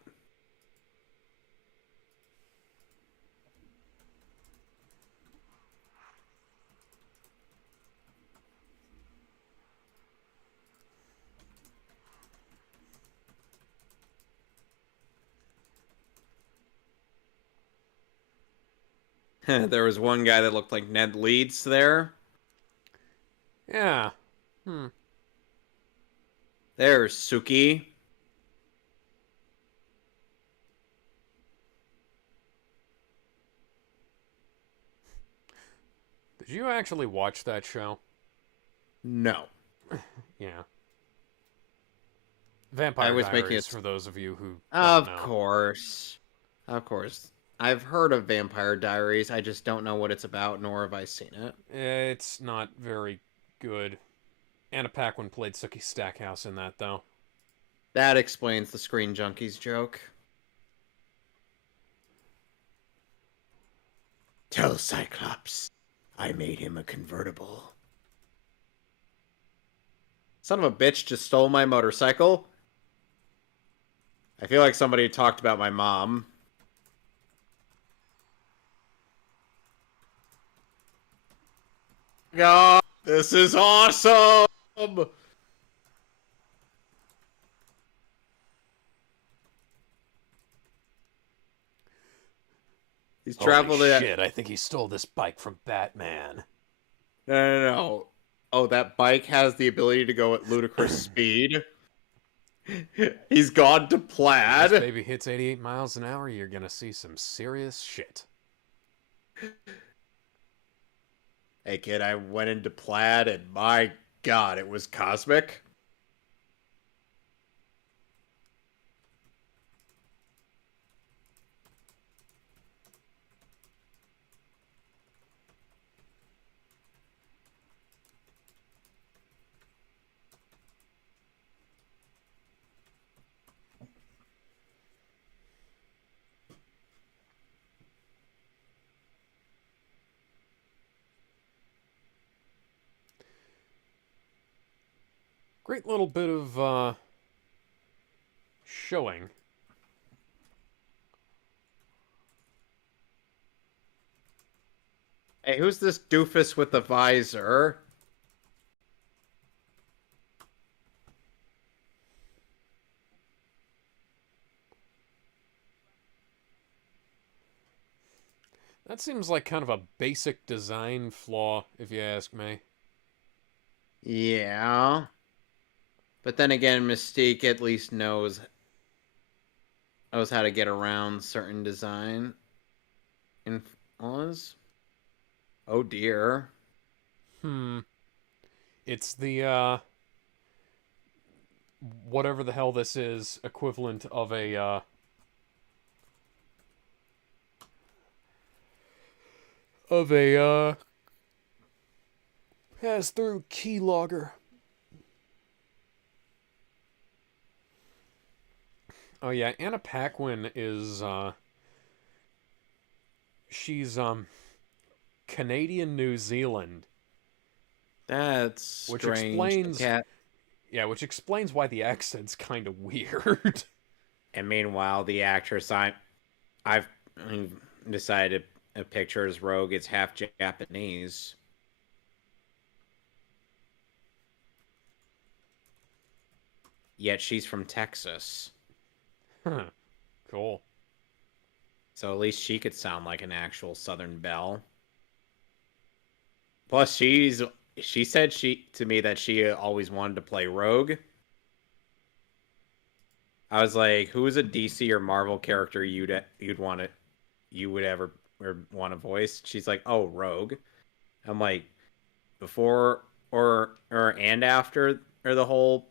There was one guy that looked like Ned Leeds there. Yeah. There's Suki. Did you actually watch that show? No. Yeah. Vampire Diaries, for those of you who don't know. Of course. Of course. I've heard of Vampire Diaries. I just don't know what it's about, nor have I seen it. It's not very good. Anna Paquin played Sookie Stackhouse in that, though. That explains the Screen Junkies joke. Tell Cyclops I made him a convertible. Son of a bitch just stole my motorcycle. I feel like somebody talked about my mom. God, this is awesome! He's traveled Holy shit, I think he stole this bike from Batman. No. Oh, that bike has the ability to go at ludicrous speed. He's gone to Plaid. If this baby hits 88 miles an hour, you're gonna see some serious shit. Hey kid, I went into Plaid and my god, it was cosmic. Great little bit of showing. Hey, who's this doofus with the visor? That seems like kind of a basic design flaw, if you ask me. Yeah. But then again, Mystique at least knows knows how to get around certain design flaws. Oh dear. Hmm. It's the whatever the hell this is equivalent of a pass through keylogger. Oh yeah, Anna Paquin is she's Canadian New Zealand, That's which strange. The explains cat. which explains why the accent's kind of weird. And meanwhile, the actress I've decided a picture as Rogue is half Japanese. Yet she's from Texas. Huh. Cool. So at least she could sound like an actual Southern belle. Plus, she said to me that she always wanted to play Rogue. I was like, who is a DC or Marvel character you would ever want to voice? She's like, oh, Rogue. I'm like, before or and after or the whole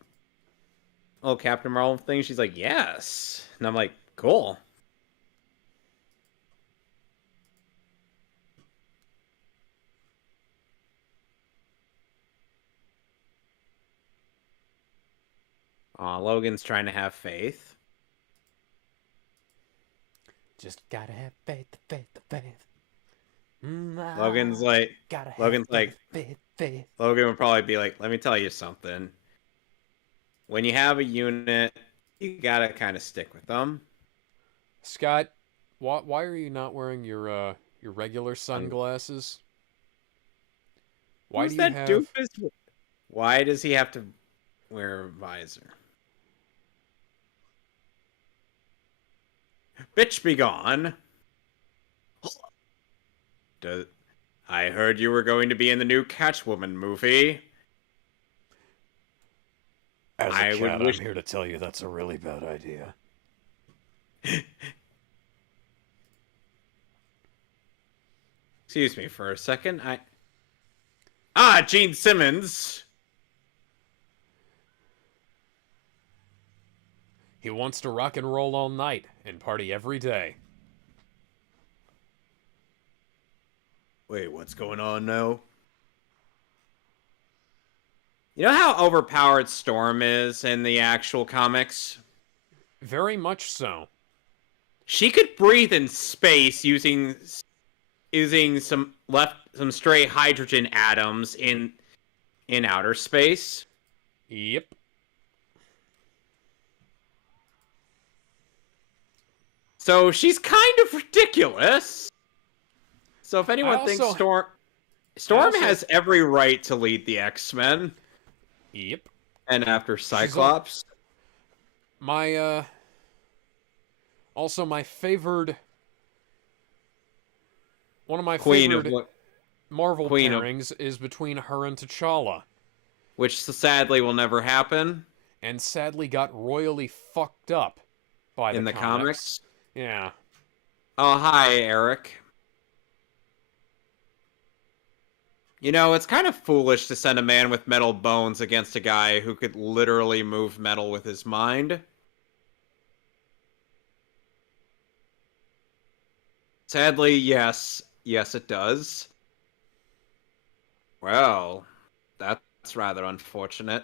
Captain Marvel thing. She's like, yes, and I'm like, cool. Logan's trying to have faith. Just gotta have faith, faith, faith. Logan's like, Gotta have Logan's faith, like, faith, faith. Logan would probably be like, let me tell you something. When you have a unit, you gotta kind of stick with them. Scott, why are you not wearing your regular sunglasses? Why do Who's you that have doofus? Why does he have to wear a visor? Bitch, be gone. I heard you were going to be in the new Catwoman movie. As a I would cat, wish. I'm here to tell you that's a really bad idea. Excuse me for a second. Gene Simmons. He wants to rock and roll all night and party every day. Wait, what's going on now? You know how overpowered Storm is in the actual comics? Very much so. She could breathe in space using some stray hydrogen atoms in outer space. Yep. So she's kind of ridiculous. So if anyone thinks Storm has every right to lead the X-Men. Yep. And after Cyclops. My also my favored one of my favorite Marvel pairings is between her and T'Challa, which sadly will never happen, and sadly got royally fucked up by in the comics. Yeah. Oh, hi, Eric. You know, it's kind of foolish to send a man with metal bones against a guy who could literally move metal with his mind. Sadly, yes. Yes, it does. Well, that's rather unfortunate.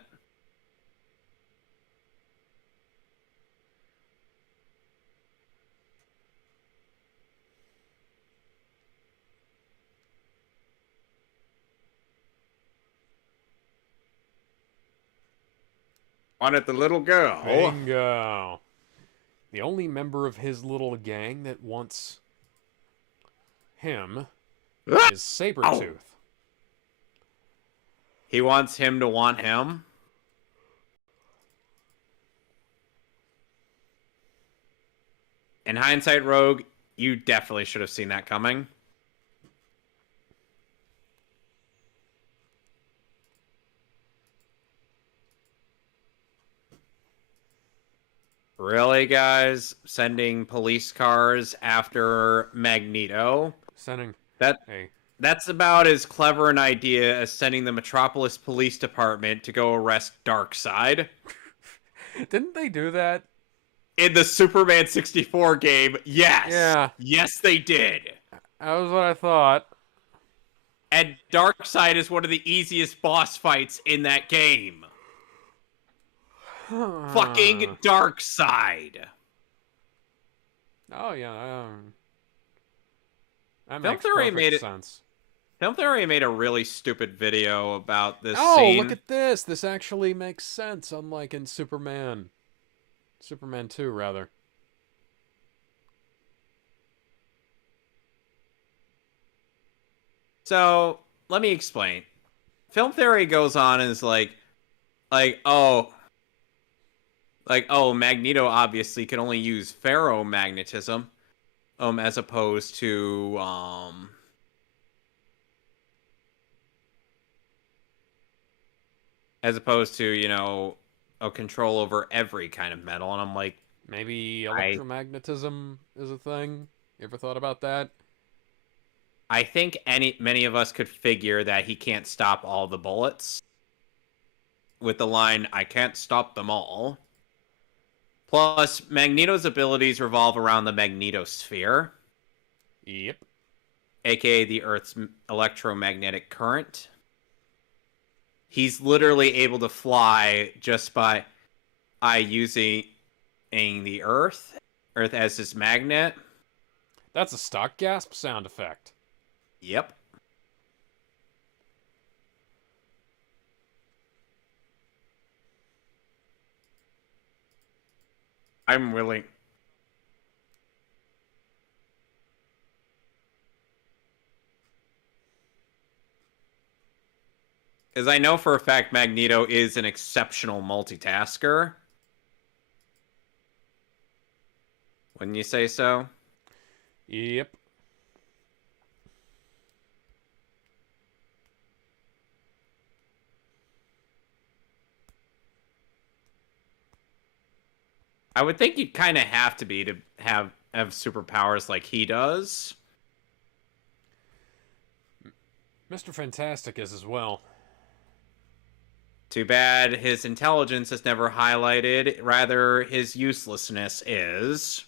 Wanted the little girl. Bingo. The only member of his little gang that wants him is Sabretooth. He wants him to want him? In hindsight, Rogue, you definitely should have seen that coming. Really, guys? Sending police cars after Magneto? Sending... That Hey. That's about as clever an idea as sending the Metropolis Police Department to go arrest Darkseid. Didn't they do that? In the Superman 64 game, yes! Yeah. Yes, they did! That was what I thought. And Darkseid is one of the easiest boss fights in that game. Fucking Darkseid! Oh, yeah. That Film makes Theory perfect sense. Film Theory made a really stupid video about this Oh, scene. look at this. This actually makes sense, unlike in Superman. Superman 2, rather. So, let me explain. Film Theory goes on and is oh, Magneto obviously can only use ferromagnetism, as opposed to, you know, a control over every kind of metal. And I'm like, maybe electromagnetism is a thing? You ever thought about that? I think many of us could figure that he can't stop all the bullets with the line, "I can't stop them all." Plus, Magneto's abilities revolve around the magnetosphere. Yep. Aka the Earth's electromagnetic current. He's literally able to fly just by using the Earth as his magnet. That's a stock gasp sound effect. Yep. I'm willing. As I know for a fact, Magneto is an exceptional multitasker. Wouldn't you say so? Yep. I would think you'd kind of have to be to have superpowers like he does. Mr. Fantastic is as well. Too bad his intelligence is never highlighted. Rather, his uselessness is.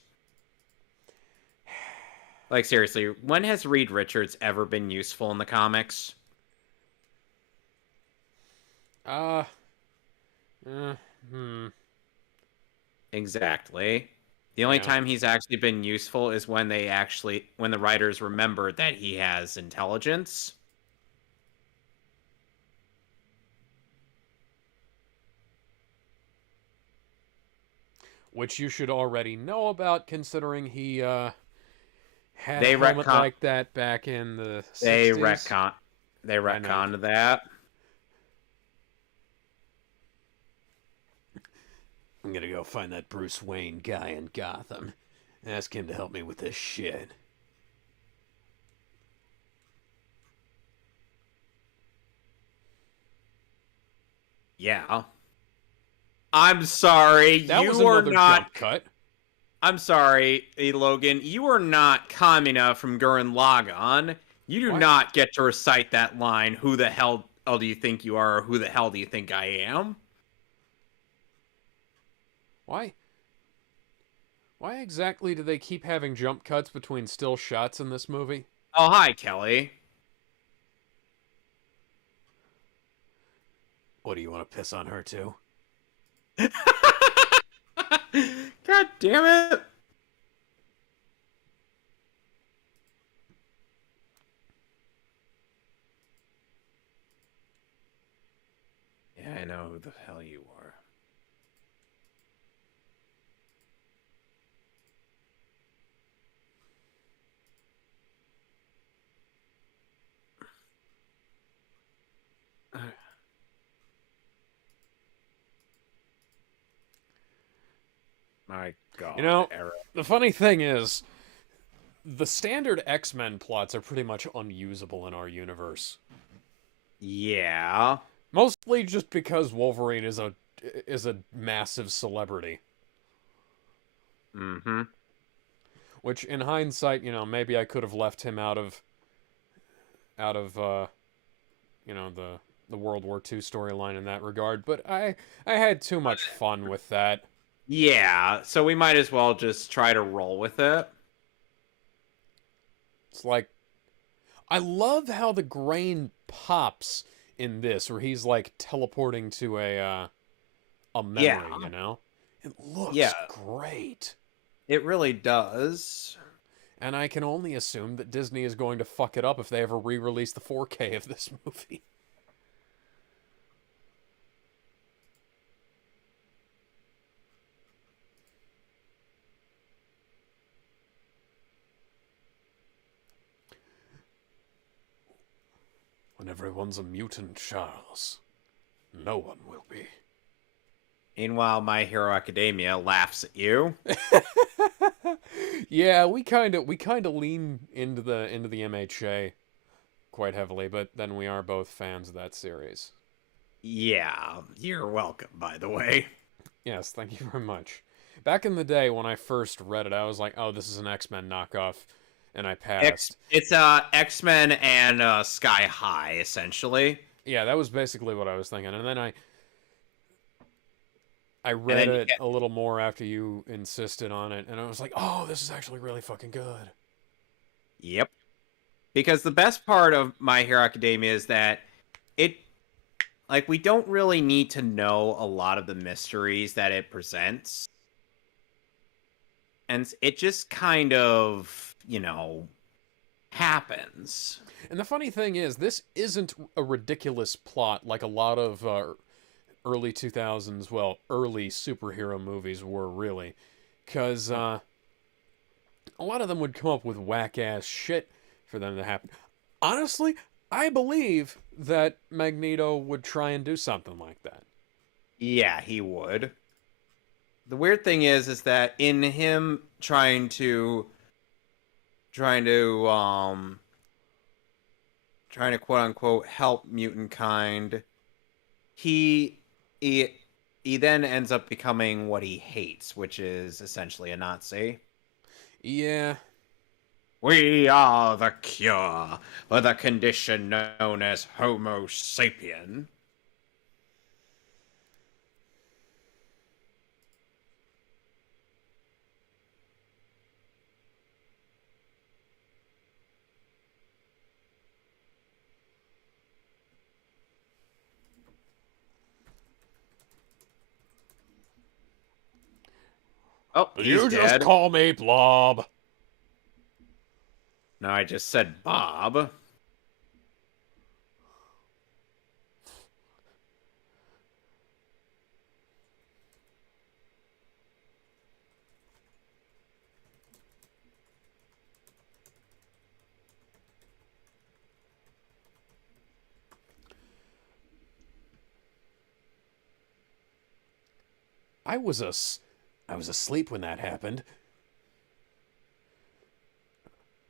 Like, seriously, when has Reed Richards ever been useful in the comics? Exactly. The only time he's actually been useful is when when the writers remember that he has intelligence. Which you should already know about, considering he had a helmet like that back in the 60s. They retconned that. I'm gonna go find that Bruce Wayne guy in Gotham. Ask him to help me with this shit. Yeah. I'm sorry, that was another jump cut. I'm sorry, Logan. You are not Kamina from Gurren Lagann. You do not get to recite that line, "Who the hell do you think you are, or who the hell do you think I am?" Why exactly do they keep having jump cuts between still shots in this movie? Oh, hi, Kelly. What, do you want to piss on her too? God damn it. Yeah, I know who the hell you are. My God. You know, the funny thing is, the standard X-Men plots are pretty much unusable in our universe. Yeah. Mostly just because Wolverine is a massive celebrity. Mm-hmm. Which, in hindsight, maybe I could have left him out of the World War II storyline in that regard. But I had too much fun with that. Yeah, so we might as well just try to roll with it. It's like, I love how the grain pops in this, where he's like teleporting to a Yeah, memory. It yeah, looks great. it really does. And I can only assume that Disney is going to fuck it up if they ever re-release the 4K of this movie. When everyone's a mutant, Charles, no one will be. Meanwhile, My Hero Academia laughs at you. Yeah, we kind of lean into the MHA quite heavily, but then we are both fans of that series. Yeah, you're welcome, by the way. Yes, thank you very much. Back in the day when I first read it, I was like, "Oh, this is an X-Men knockoff," and I passed. It's X-Men and Sky High, essentially. Yeah, that was basically what I was thinking. And then I And read then you it get, a little more after you insisted on it, and I was like, "Oh, this is actually really fucking good." yep. Because the best part of My Hero Academia is that it, like, we don't really need to know a lot of the mysteries that it presents. And it just kind of, happens. And the funny thing is, this isn't a ridiculous plot like a lot of early 2000s, well, early superhero movies were, really. Because a lot of them would come up with whack ass shit for them to happen. Honestly, I believe that Magneto would try and do something like that. Yeah, he would. The weird thing is that in him trying to quote unquote help mutant kind, he he he then ends up becoming what he hates, which is essentially a Nazi. Yeah. We are the cure for the condition known as Homo sapien. Oh, he's You just dead. call me Blob. No, I just said Bob. I was asleep when that happened.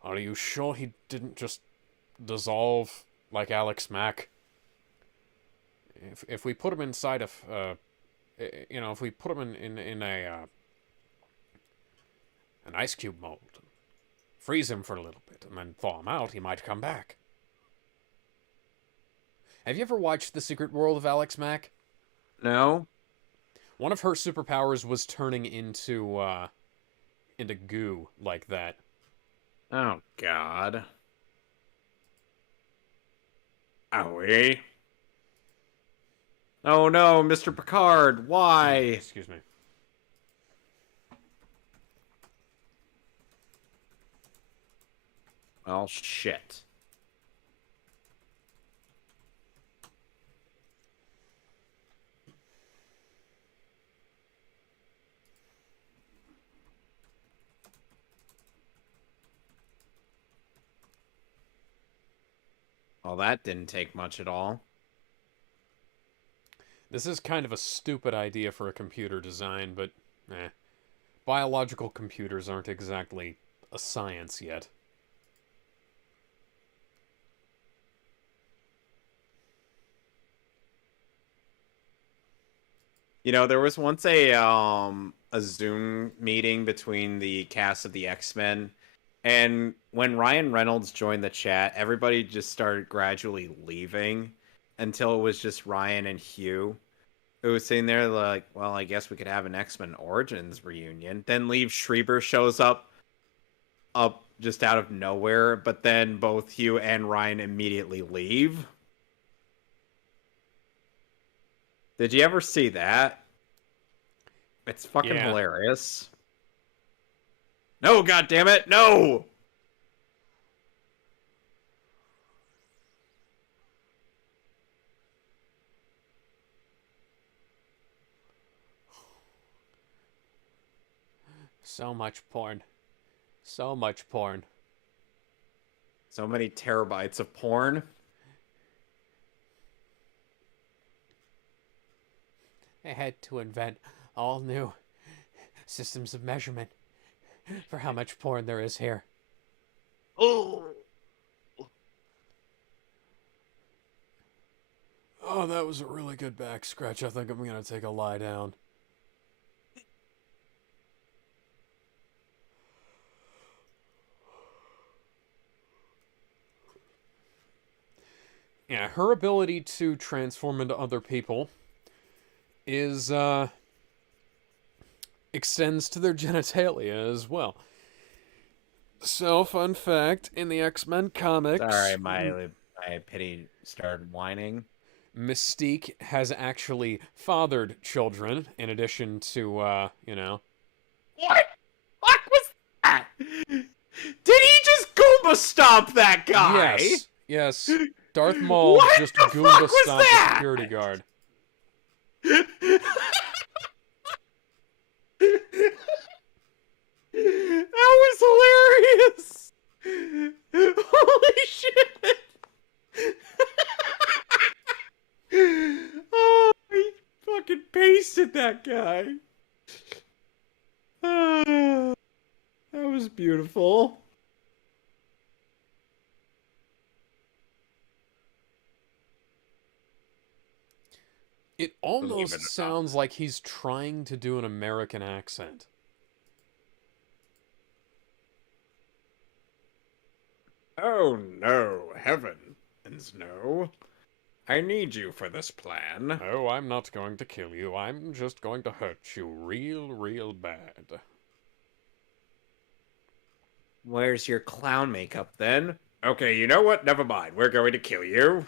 Are you sure he didn't just dissolve like Alex Mack? If we put him inside of if we put him in a an ice cube mold, freeze him for a little bit, and then thaw him out, he might come back. Have you ever watched The Secret World of Alex Mack? No? One of her superpowers was turning into goo like that. Oh, God. Owie. Oh no, Mr. Picard, why? Excuse me. Well, shit. Well, that didn't take much at all. This is kind of a stupid idea for a computer design, but biological computers aren't exactly a science yet. There was once a a Zoom meeting between the cast of the X-Men. And when Ryan Reynolds joined the chat, everybody just started gradually leaving until it was just Ryan and Hugh who was sitting there like, well, I guess we could have an X-Men Origins reunion. Then Liev Schreiber shows up just out of nowhere, but then both Hugh and Ryan immediately leave. Did you ever see that? It's fucking hilarious. No, goddammit, no! So much porn. So much porn. So many terabytes of porn. They had to invent all new systems of measurement for how much porn there is here. Oh! Oh, that was a really good back scratch. I think I'm going to take a lie down. Yeah, her ability to transform into other people is, extends to their genitalia as well. So, fun fact, in the X-Men comics... Sorry, my pity started whining. Mystique has actually fathered children, in addition to, you know... What? What was that? Did he just Goomba stomp that guy? Yes, yes. Darth Maul just Goomba stomped a security guard. That was hilarious! Holy shit! Oh, he fucking pasted that guy. That was beautiful. It almost sounds like he's trying to do an American accent. Oh no, heavens no. I need you for this plan. Oh, I'm not going to kill you. I'm just going to hurt you real bad. Where's your clown makeup then? Okay, you know what? Never mind. We're going to kill you.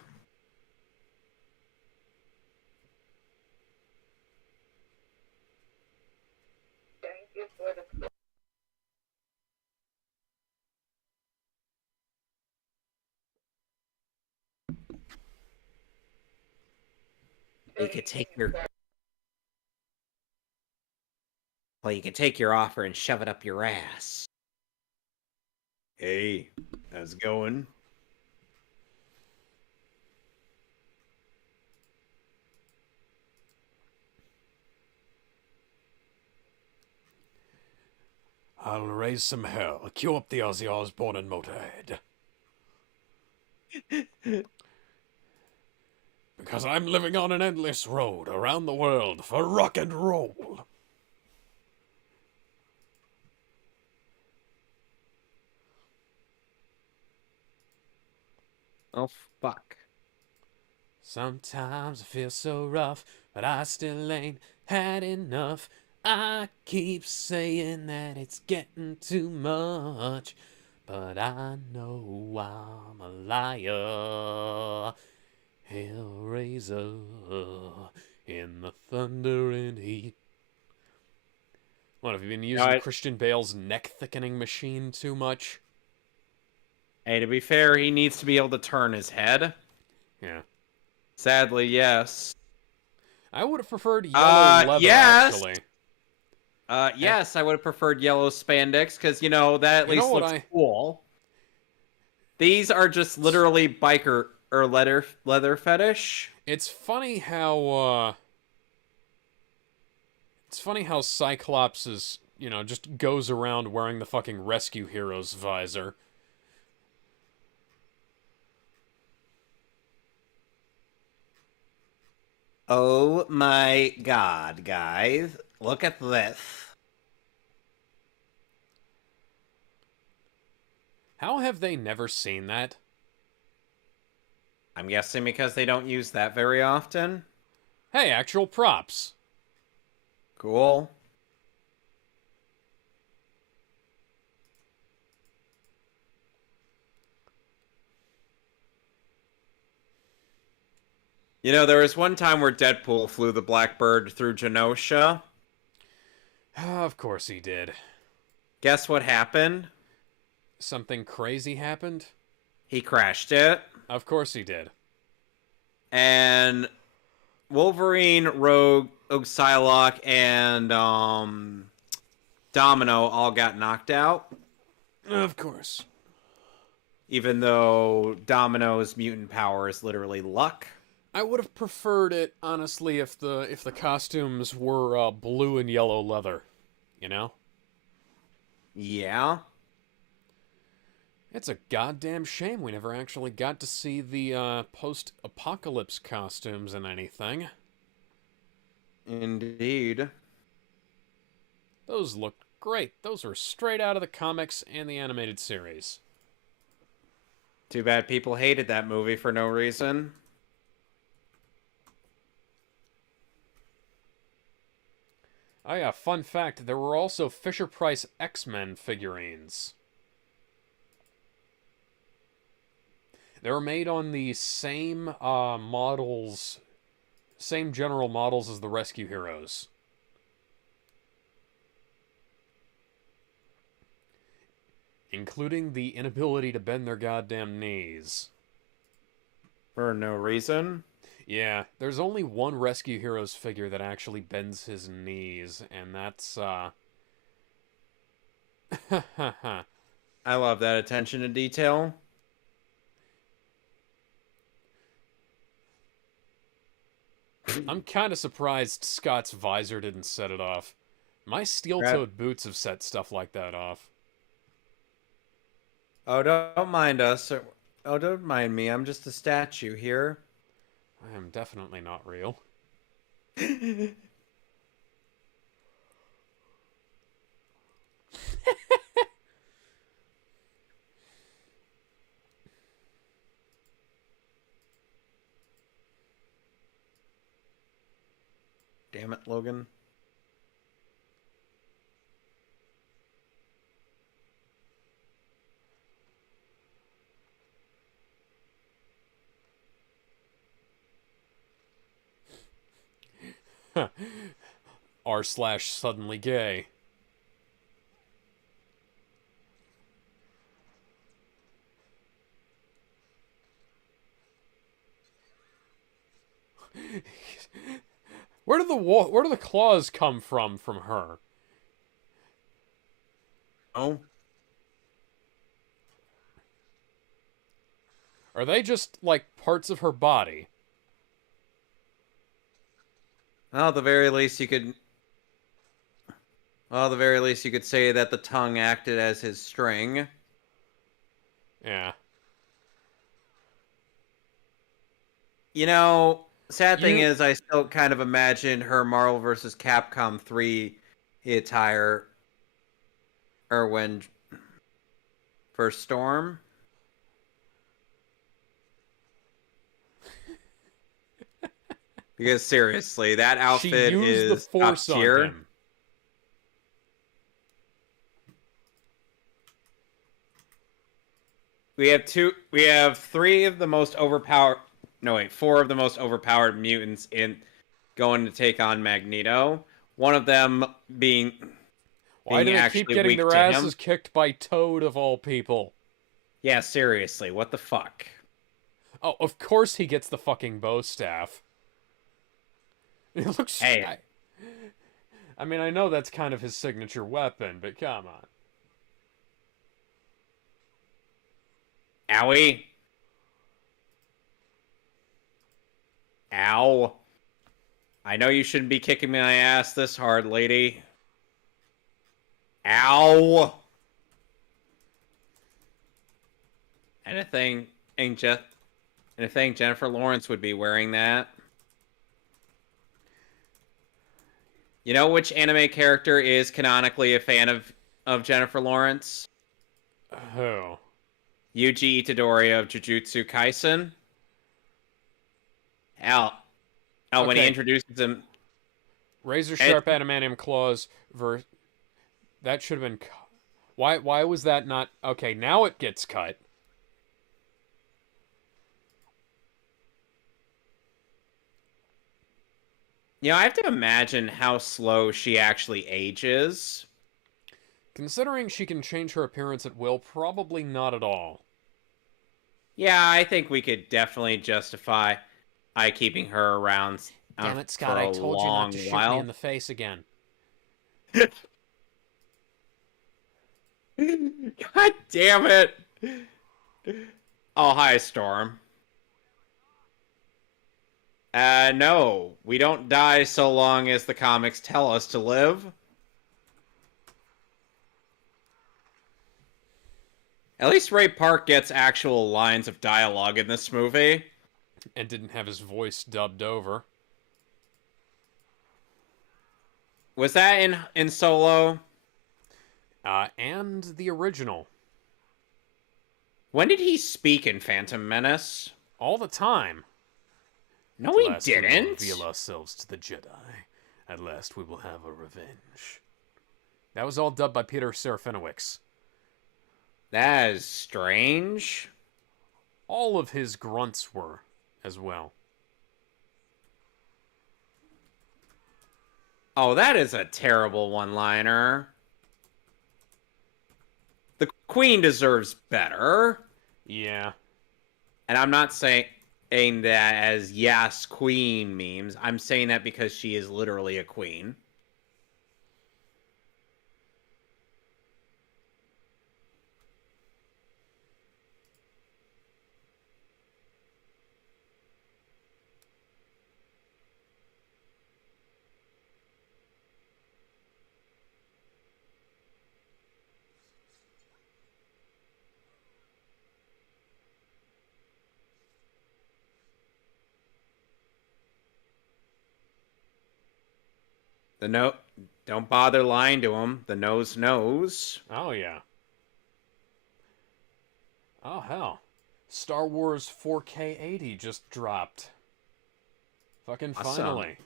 You could take your... Well, you could take your offer and shove it up your ass. Hey, how's it going? I'll raise some hell. Cue up the Ozzy Osbourne and Motorhead. Because I'm living on an endless road around the world for rock and roll. Oh, fuck. Sometimes I feel so rough, but I still ain't had enough. I keep saying that it's getting too much, but I know I'm a liar. Hellraiser in the thunder and heat. What, have you been using Christian Bale's neck-thickening machine too much? Hey, to be fair, he needs to be able to turn his head. Yeah. Sadly, yes. I would have preferred yellow leather, actually. Yes, I would have preferred yellow spandex, because, you know, that at least looks cool. These are just literally biker or leather fetish. It's funny how Cyclops is, you know, just goes around wearing the fucking rescue hero's visor. Oh my god, guys. Look at this. How have they never seen that? I'm guessing because they don't use that very often. Hey, actual props. Cool. You know, there was one time where Deadpool flew the Blackbird through Genosha. Of course he did. Guess what happened? Something crazy happened? He crashed it. Of course he did. And Wolverine, Rogue, Psylocke, and Domino all got knocked out. Of course. Even though Domino's mutant power is literally luck. I would have preferred it, honestly, if the costumes were blue and yellow leather. You know? Yeah. It's a goddamn shame we never actually got to see the post-apocalypse costumes in anything. Indeed. Those looked great. Those were straight out of the comics and the animated series. Too bad people hated that movie for no reason. Oh yeah, fun fact, there were also Fisher-Price X-Men figurines. They were made on the same models, same general models as the Rescue Heroes. Including the inability to bend their goddamn knees. For no reason. Yeah, there's only one Rescue Heroes figure that actually bends his knees, and that's, I love that attention to detail. I'm kind of surprised Scott's visor didn't set it off. My steel-toed boots have set stuff like that off. Oh, don't mind us. Oh, don't mind me. I'm just a statue here. I am definitely not real. Damn it, Logan. R/suddenly gay. Where do the claws come from her? Oh. Are they just like parts of her body? Well, at the very least you could Well, at the very least you could say that the tongue acted as his string. Yeah. You know, sad thing is I still kind of imagine her Marvel vs. Capcom 3 attire or when for Storm. Because seriously, that outfit is the Force top tier. on him. We have three of the most overpowered. No wait, four of the most overpowered mutants in going to take on Magneto. One of them being. Why do they keep getting their asses kicked by Toad of all people? Yeah, seriously, what the fuck? Oh, of course he gets the fucking bow staff. It looks. Hey. I mean, I know that's kind of his signature weapon, but come on. Owie. Ow. I know you shouldn't be kicking my ass this hard, lady. Ow. And I think Jennifer Lawrence would be wearing that. You know which anime character is canonically a fan of Jennifer Lawrence? Who? Yuji Itadori of Jujutsu Kaisen. Hell, when he Okay, introduces him, razor it, sharp adamantium claws. That should have been. Why was that not? Okay, now it gets cut. I have to imagine how slow she actually ages. Considering she can change her appearance at will, probably not at all. Yeah, I think we could definitely justify keeping her around Damn it, Scott, for I a told you not to long shoot me in while. the face again. God damn it! Oh, hi, Storm. No, we don't die so long as the comics tell us to live. At least Ray Park gets actual lines of dialogue in this movie. And didn't have his voice dubbed over. Was that in Solo? And the original. When did he speak in Phantom Menace? All the time. No, At he last we will reveal didn't. ourselves to the Jedi. At last we will have a revenge. That was all dubbed by Peter Serafinowicz. That is strange. All of his grunts were, as well. Oh, that is a terrible one-liner. The Queen deserves better. Yeah. And I'm not saying that as yes, Queen memes. I'm saying that because she is literally a queen. The no, don't bother lying to him. The nose knows. Oh, yeah. Oh, hell. Star Wars 4K80 just dropped. Fucking Awesome. finally.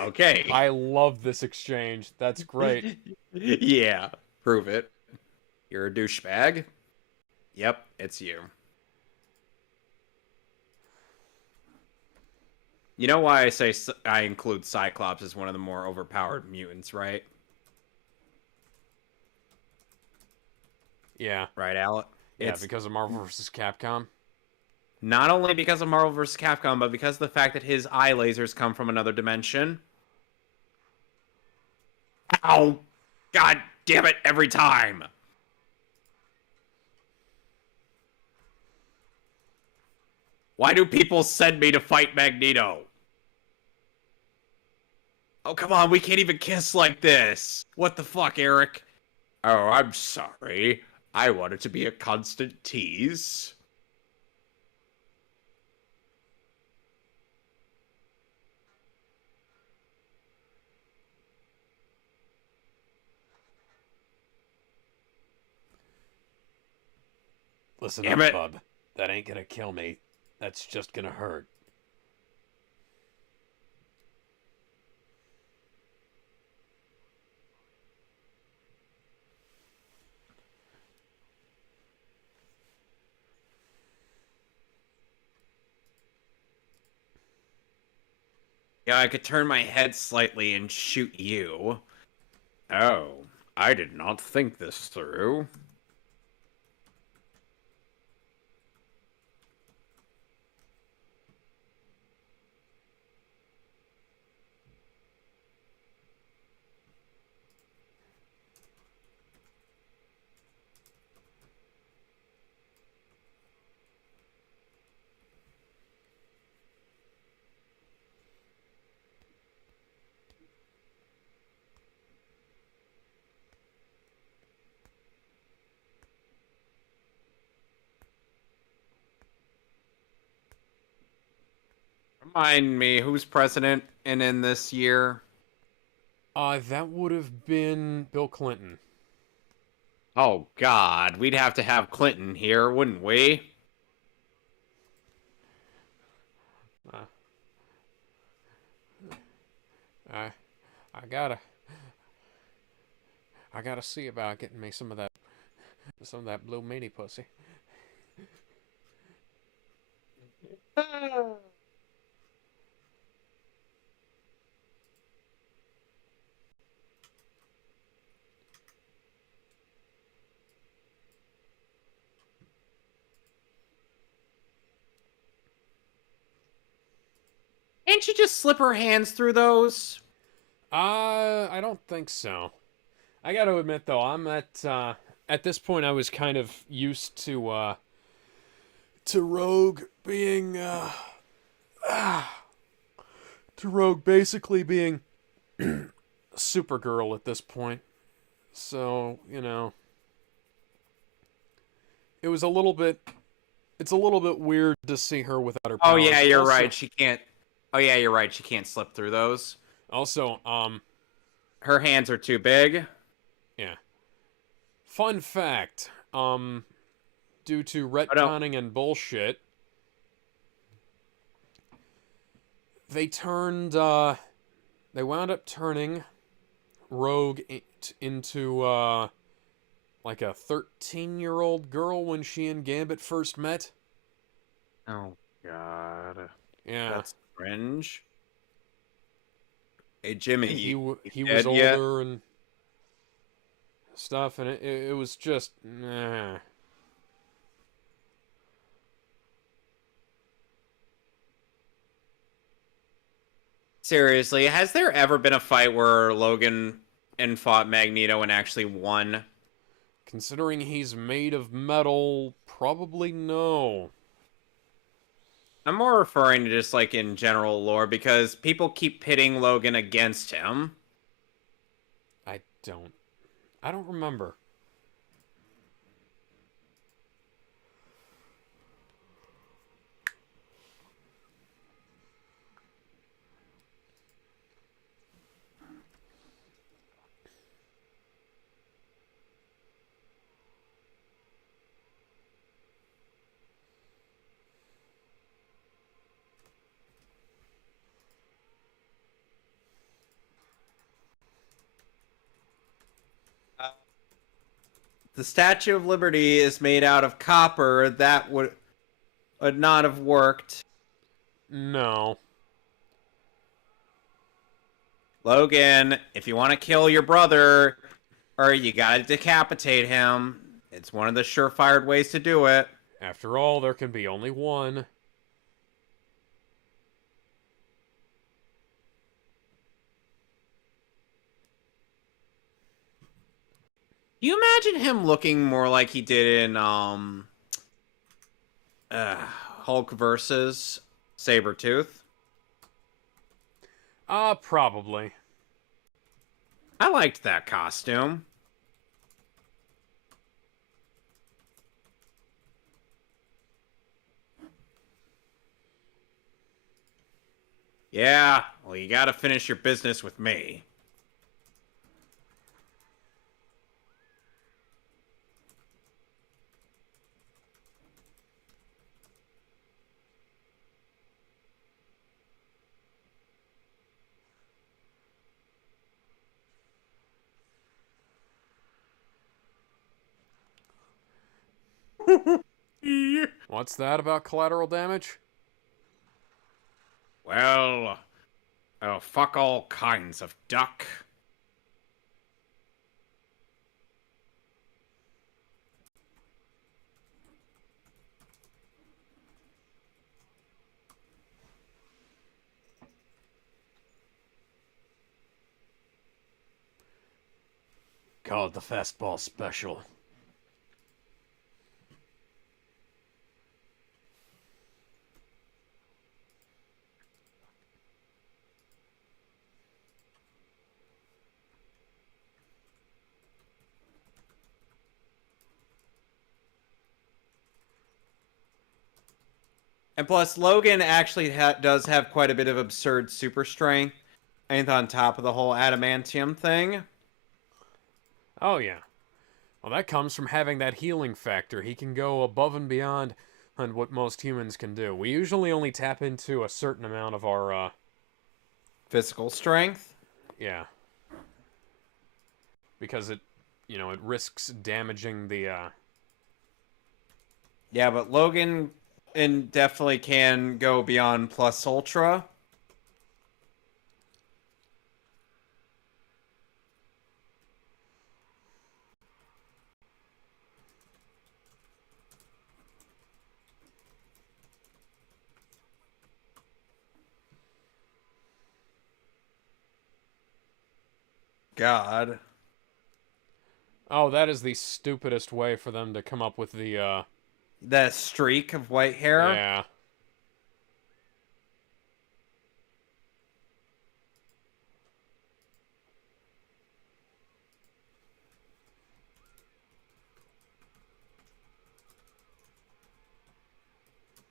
Okay. I love this exchange. That's great. Yeah, prove it. You're a douchebag. Yep, it's you. You know why I say I include Cyclops as one of the more overpowered mutants, right? Yeah. Right, Alec? Yeah, It's because of Marvel vs. Capcom. not only because of Marvel vs. Capcom, but because of the fact that his eye lasers come from another dimension. Ow! God damn it, every time! Why do people send me to fight Magneto? Oh, come on, we can't even kiss like this. What the fuck, Eric? Oh, I'm sorry. I want it to be a constant tease. Listen Damn up, it. bub. That ain't gonna kill me. That's just gonna hurt. Yeah, I could turn my head slightly and shoot you. Oh, I did not think this through. Remind me, who's president and in this year? That would have been Bill Clinton. Oh, God. We'd have to have Clinton here, wouldn't we? Uh, I, I gotta, I gotta see about getting me some of that blue meaty pussy. Can't you just slip her hands through those? I don't think so. I gotta admit though, I'm at this point I was kind of used to Rogue being to Rogue basically being Supergirl at this point. So, it was a little bit it's a little bit weird to see her without her Oh, powers. yeah, you're right. She can't. Oh, yeah, you're right. She can't slip through those. Also, Her hands are too big. yeah. Fun fact, due to Oh, no. retconning and bullshit, they wound up turning Rogue into like a 13-year-old girl when she and Gambit first met. Oh, God. Yeah. That's cringe. Hey, Jimmy, he you was dead yet? older and stuff, and it was just nah. Seriously, has there ever been a fight where Logan and fought Magneto and actually won? Considering he's made of metal, probably no. I'm more referring to just like in general lore because people keep pitting Logan against him. I don't. I don't remember. The Statue of Liberty is made out of copper. That would not have worked. No. Logan, if you want to kill your brother, or you gotta decapitate him, it's one of the surefire ways to do it. After all, there can be only one. Do you imagine him looking more like he did in Hulk versus Sabretooth? Probably. I liked that costume. Yeah, well, you gotta finish your business with me. What's that about collateral damage? Well, oh, fuck all kinds of duck. Call it the fastball special. And plus, Logan actually does have quite a bit of absurd super strength, and on top of the whole adamantium thing. Oh, yeah. Well, that comes from having that healing factor. He can go above and beyond on what most humans can do. We usually only tap into a certain amount of our, Physical strength? yeah. Because it, it risks damaging the, Yeah, but Logan definitely can go beyond plus ultra. God. Oh, that is the stupidest way for them to come up with the, That streak of white hair. yeah.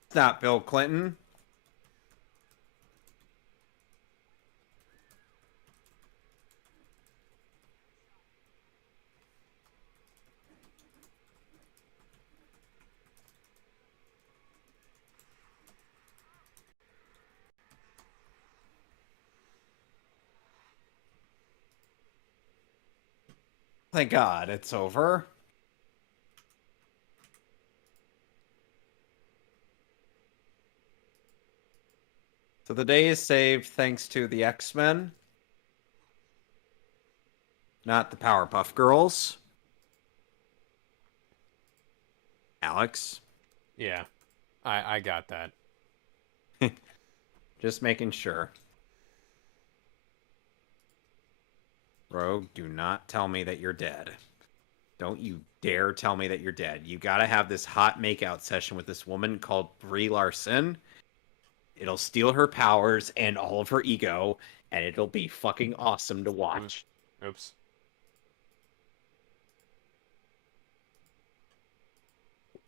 It's not Bill Clinton. Thank God it's over. So the day is saved thanks to the X-Men. Not the Powerpuff Girls. Alex. Yeah. I got that. Just making sure. Rogue, do not tell me that you're dead. Don't you dare tell me that you're dead. You gotta have this hot makeout session with this woman called Brie Larson. It'll steal her powers and all of her ego, and it'll be fucking awesome to watch. Oops.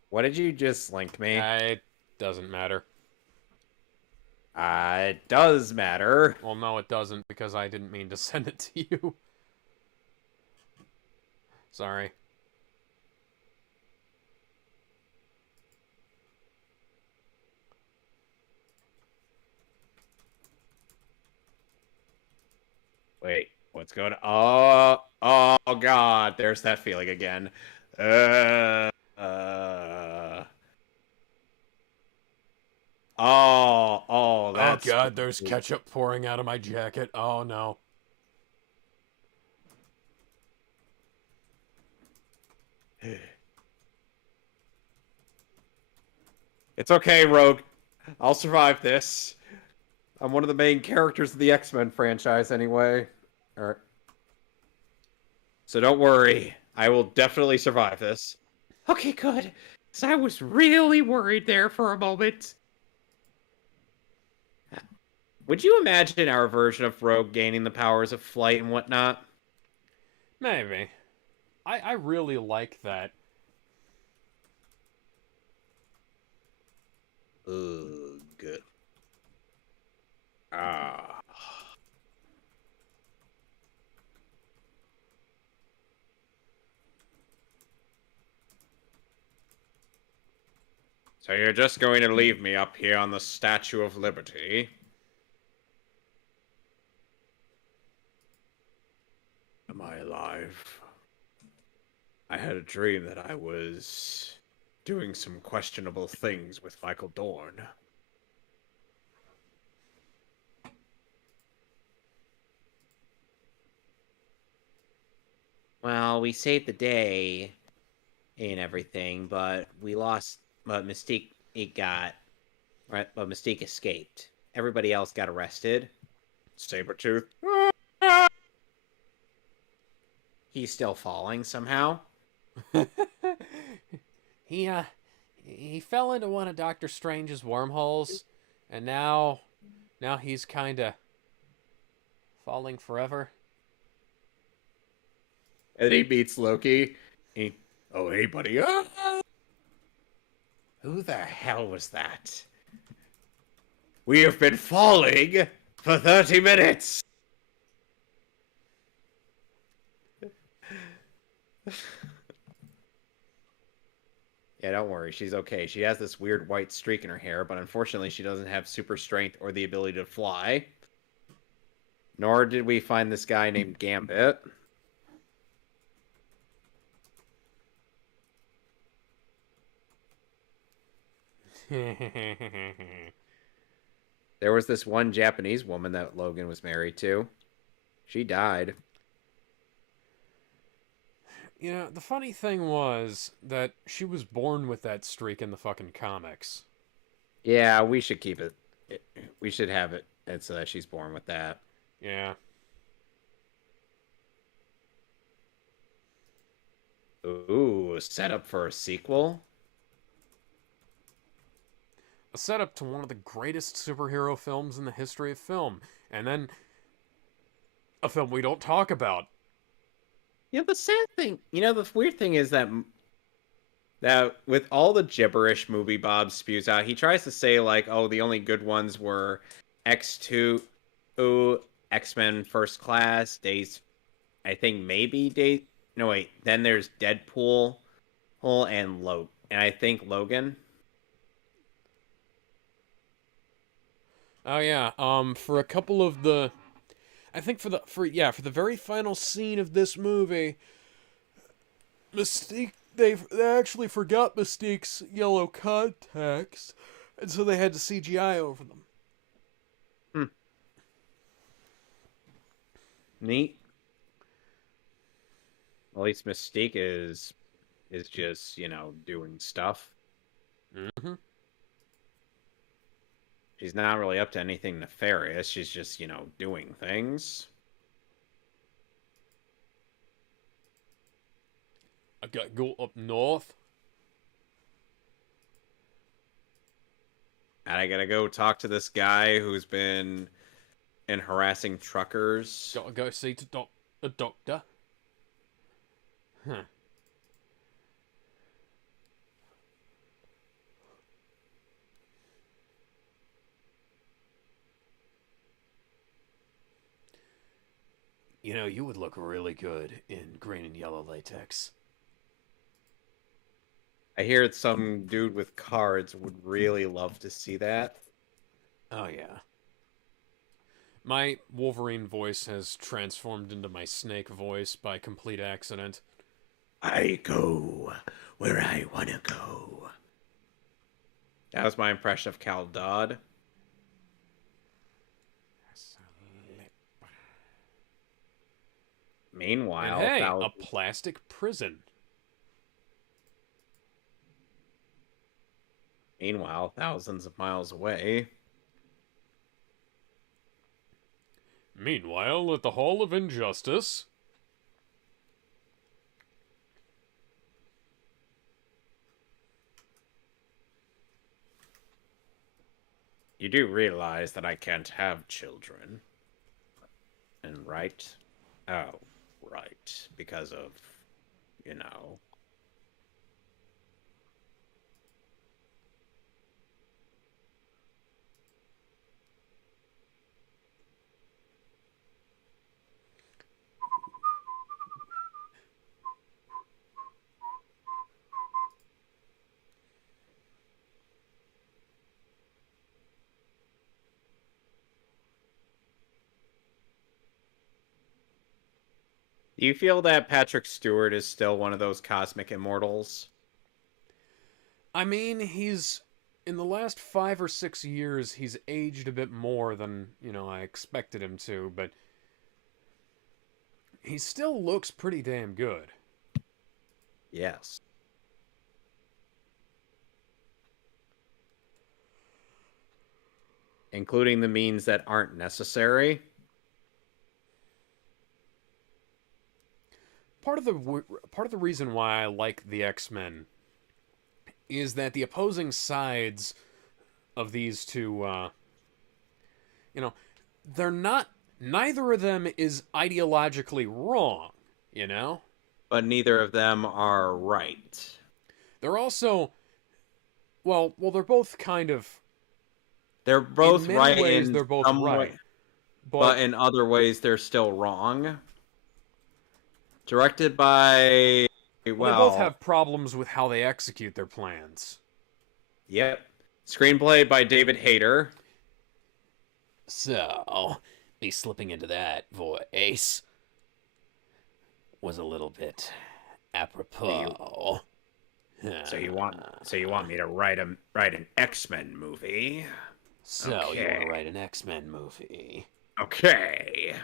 What did you just link me? It doesn't matter. It does matter. Well, no, it doesn't, because I didn't mean to send it to you. Sorry. Wait, what's going on? Oh God, there's that feeling again. Uh, uh. Oh, that's. Oh God, there's ketchup pouring out of my jacket. Oh no. It's okay, Rogue. I'll survive this. I'm one of the main characters of the X-Men franchise anyway. All right. So don't worry. I will definitely survive this. Okay, good. So I was really worried there for a moment. Would you imagine our version of Rogue gaining the powers of flight and whatnot? Maybe. I really like that. Ugh. Ah. So you're just going to leave me up here on the Statue of Liberty? Am I alive? I had a dream that I was doing some questionable things with Michael Dorn. Well, we saved the day and everything, but we lost. But Mystique, it got right. But Mystique escaped. Everybody else got arrested. Sabretooth. He's still falling somehow. He fell into one of Doctor Strange's wormholes, and now he's kind of falling forever. And he beats Loki. Oh, hey, buddy. Who the hell was that? We have been falling for 30 minutes. Yeah, don't worry. She's okay. She has this weird white streak in her hair, but unfortunately she doesn't have super strength or the ability to fly. Nor did we find this guy named Gambit. There was this one Japanese woman that Logan was married to. She died. Yeah, the funny thing was that she was born with that streak in the fucking comics. Yeah, we should keep it. We should have it. It's she's born with that. Yeah. Ooh, set up for a sequel. A setup to one of the greatest superhero films in the history of film, and then a film we don't talk about. Yeah, the sad thing, the weird thing is that with all the gibberish movie Bob spews out, he tries to say like, oh, the only good ones were X2, X-Men First Class, Days, I think maybe Days. No wait, then there's Deadpool, and I think Logan. Oh yeah, for a couple of the, I think for the very final scene of this movie, Mystique they actually forgot Mystique's yellow contacts, and so they had to CGI over them. Hmm. Neat. At least Mystique is just doing stuff. Mm-hmm. She's not really up to anything nefarious. She's just doing things. I gotta go up north. And I gotta go talk to this guy who's been harassing truckers. Gotta go see a doctor. Huh. You would look really good in green and yellow latex. I hear some dude with cards would really love to see that. Oh, yeah. My Wolverine voice has transformed into my Snake voice by complete accident. I go where I want to go. That was my impression of Cal Dodd. Meanwhile, And hey, a plastic prison. Meanwhile, thousands of miles away. Meanwhile, at the Hall of Injustice. You do realize that I can't have children. And right? Oh, right. Because of, you know. Do you feel that Patrick Stewart is still one of those cosmic immortals? I mean, he's... In the last 5 or 6 years, he's aged a bit more than, I expected him to, but... He still looks pretty damn good. Yes. Including the means that aren't necessary. Part of the reason why I like the X-Men is that the opposing sides of these two, they're not... Neither of them is ideologically wrong, But neither of them are right. They're also... Well, they're both kind of... They're In both many right ways, in they're both some way, right, but but in other ways, they're still wrong. Directed by, well, they both well, have problems with how they execute their plans. yep. Screenplay by David Hayter. So, me slipping into that voice was a little bit You, apropos. so you want me to write an X-Men movie? So, you want to Okay. write an X-Men movie? Okay.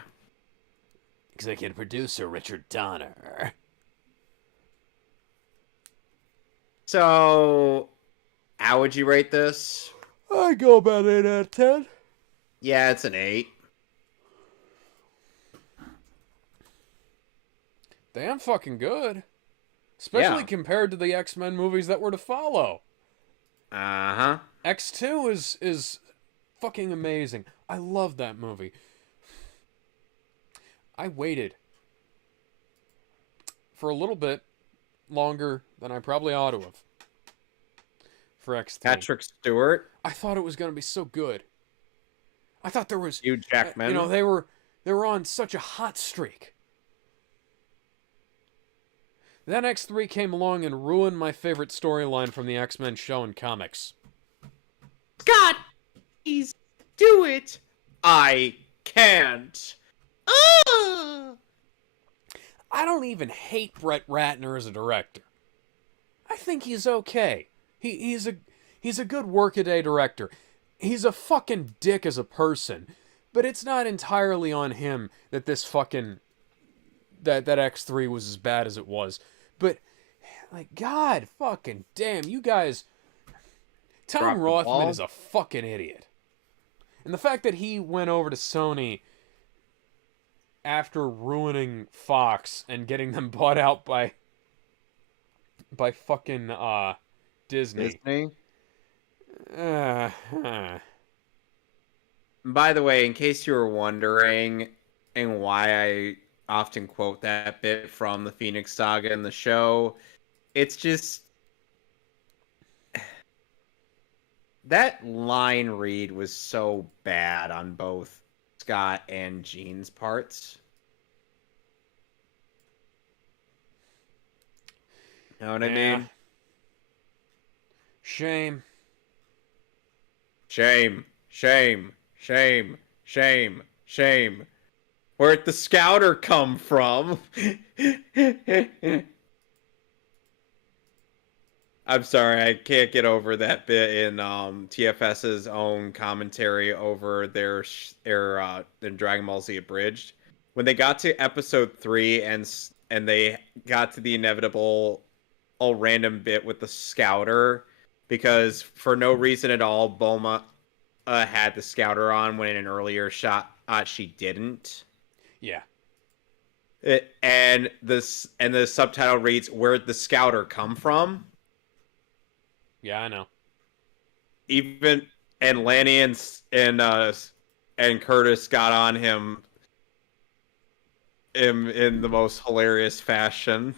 Executive producer Richard Donner. So, how would you rate this? I go about 8 out of 10. Yeah, it's an 8. Damn fucking good. Especially Yeah. compared to the X-Men movies that were to follow. Uh-huh. X2 is fucking amazing. I love that movie. I waited for a little bit longer than I probably ought to have for X3. Patrick Stewart. I thought it was going to be so good. I thought there was, Hugh Jackman. they were on such a hot streak. Then X3 came along and ruined my favorite storyline from the X-Men show and comics. God, please do it. I can't. I don't even hate Brett Ratner as a director. I think he's okay. He's a good workaday director. He's a fucking dick as a person, but it's not entirely on him that this fucking that X3 was as bad as it was. But like, God fucking damn, you guys. Tom Rothman is a fucking idiot. And the fact that he went over to Sony after ruining Fox and getting them bought out by fucking Disney. By the way, in case you were wondering, and why I often quote that bit from the Phoenix Saga in the show, it's just that line read was so bad on both Scott and Jean's parts. Know what I mean? Shame. Shame. Shame. Shame. Shame. Shame. Where'd the scouter come from? I'm sorry, I can't get over that bit in TFS's own commentary over their Dragon Ball Z Abridged. When they got to episode 3 and they got to the inevitable random bit with the scouter, because for no reason at all, Bulma had the scouter on when in an earlier shot she didn't. Yeah. And the subtitle reads, "Where'd the scouter come from?" Yeah, I know. Even and Lanny and Curtis got on him in the most hilarious fashion.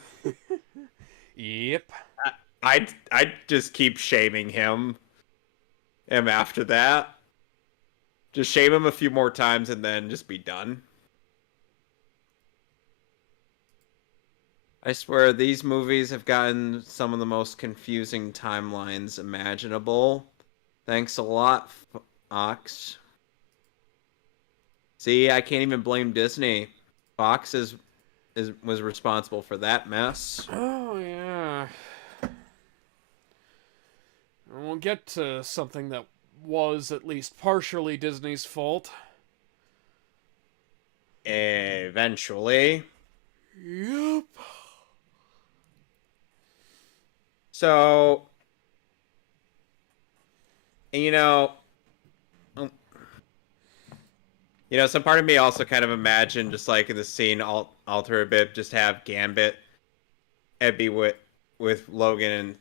Yep. I just keep shaming him after that. Just shame him a few more times and then just be done. I swear, these movies have gotten some of the most confusing timelines imaginable. Thanks a lot, Fox. See, I can't even blame Disney. Fox was responsible for that mess. Oh, yeah. We'll get to something that was at least partially Disney's fault. Eventually. Yep. So, some part of me also kind of imagined, just like in the scene, alter a bit, just have Gambit and be with Logan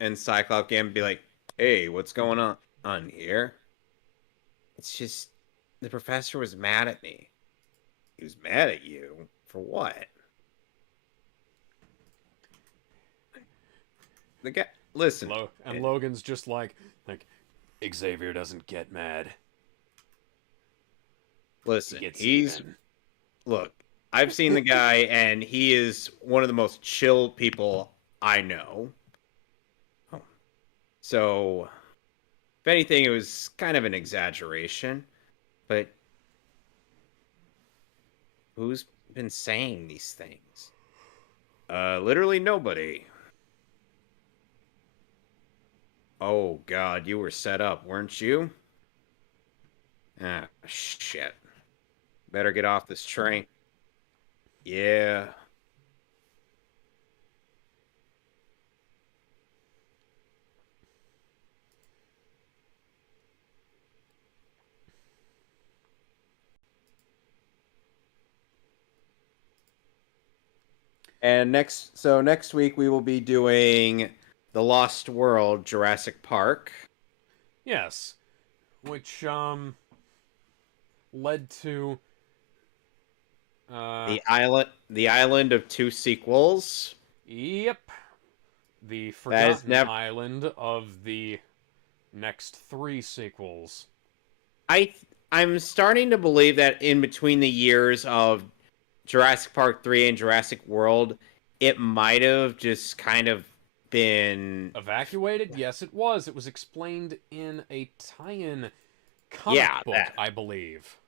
and Cyclops. Gambit be like, "Hey, what's going on here?" It's just the professor was mad at me. He was mad at you for what? The guy, listen. And Logan's just like, Xavier doesn't get mad. Listen, He gets he's even. look. I've seen the guy, and he is one of the most chill people I know. So, if anything, it was kind of an exaggeration. But who's been saying these things? Literally nobody. Oh God, you were set up, weren't you? Ah, shit. Better get off this train. Yeah. And next week we will be doing The Lost World, Jurassic Park. Yes. Which, led to... The Island of Two Sequels. Yep. The That is Forgotten Island of the next 3 sequels. I'm starting to believe that in between the years of Jurassic Park 3 and Jurassic World, it might have just kind of been Evacuated? Yes, it was. It was explained in a tie-in comic book, I believe.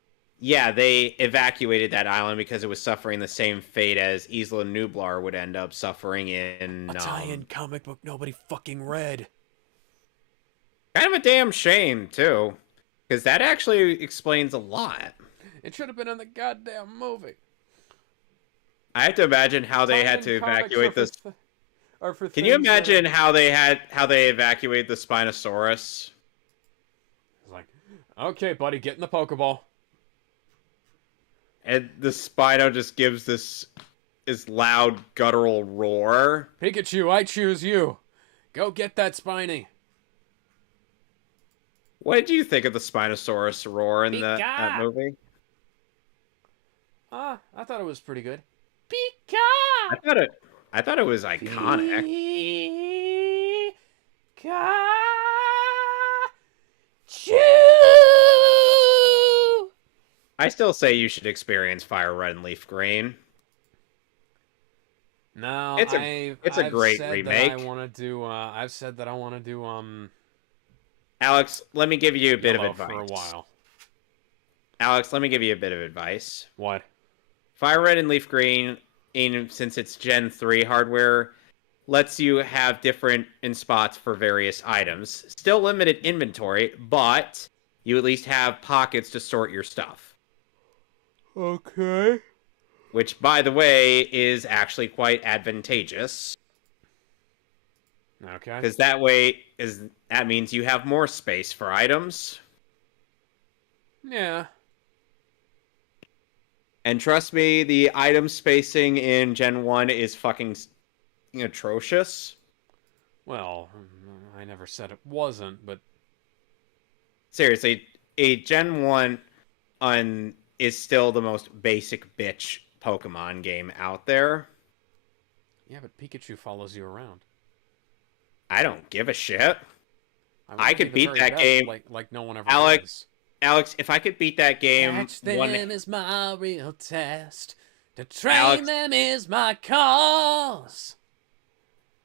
Yeah, they evacuated that island because it was suffering the same fate as Isla Nublar would end up suffering in... A tie-in comic book nobody fucking read. Kind of a damn shame, too. Because that actually explains a lot. It should have been in the goddamn movie. I have to imagine how they had to evacuate this. Can you imagine how they evacuate the Spinosaurus? It's like, okay, buddy, get in the Pokeball. And the Spino just gives this loud guttural roar. Pikachu, I choose you. Go get that Spiny. What did you think of the Spinosaurus roar in that movie? I thought it was pretty good. Pika! I thought it was iconic. Pikachu! I still say you should experience Fire Red and Leaf Green. No, it's a great remake. I've said that I want to do Alex, let me give you a bit of Yellow advice. for a while. Alex, let me give you a bit of advice. What? Fire Red and Leaf Green, since it's Gen 3 hardware, lets you have different spots for various items. Still limited inventory, but you at least have pockets to sort your stuff. Okay. Which, by the way, is actually quite advantageous. Okay. Because that means you have more space for items. Yeah. And trust me, the item spacing in Gen 1 is fucking atrocious. Well, I never said it wasn't, but... Seriously, a Gen 1 is still the most basic bitch Pokemon game out there. Yeah, but Pikachu follows you around. I don't give a shit. I could beat that best, game. Like no one ever Alex, if I could beat that game... Catch them is my real test. To train them is my cause.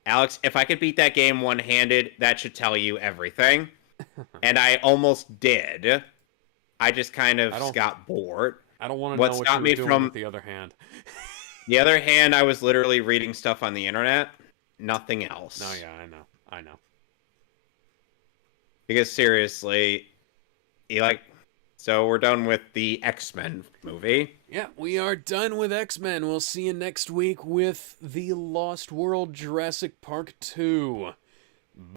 Alex, if I could beat that game one-handed, that should tell you everything. And I almost did. I just kind of got bored. I don't want to know what you were doing with the other hand. The other hand, I was literally reading stuff on the internet. Nothing else. No, yeah, I know. Because seriously, so we're done with the X-Men movie. Yeah, we are done with X-Men. We'll see you next week with The Lost World Jurassic Park 2.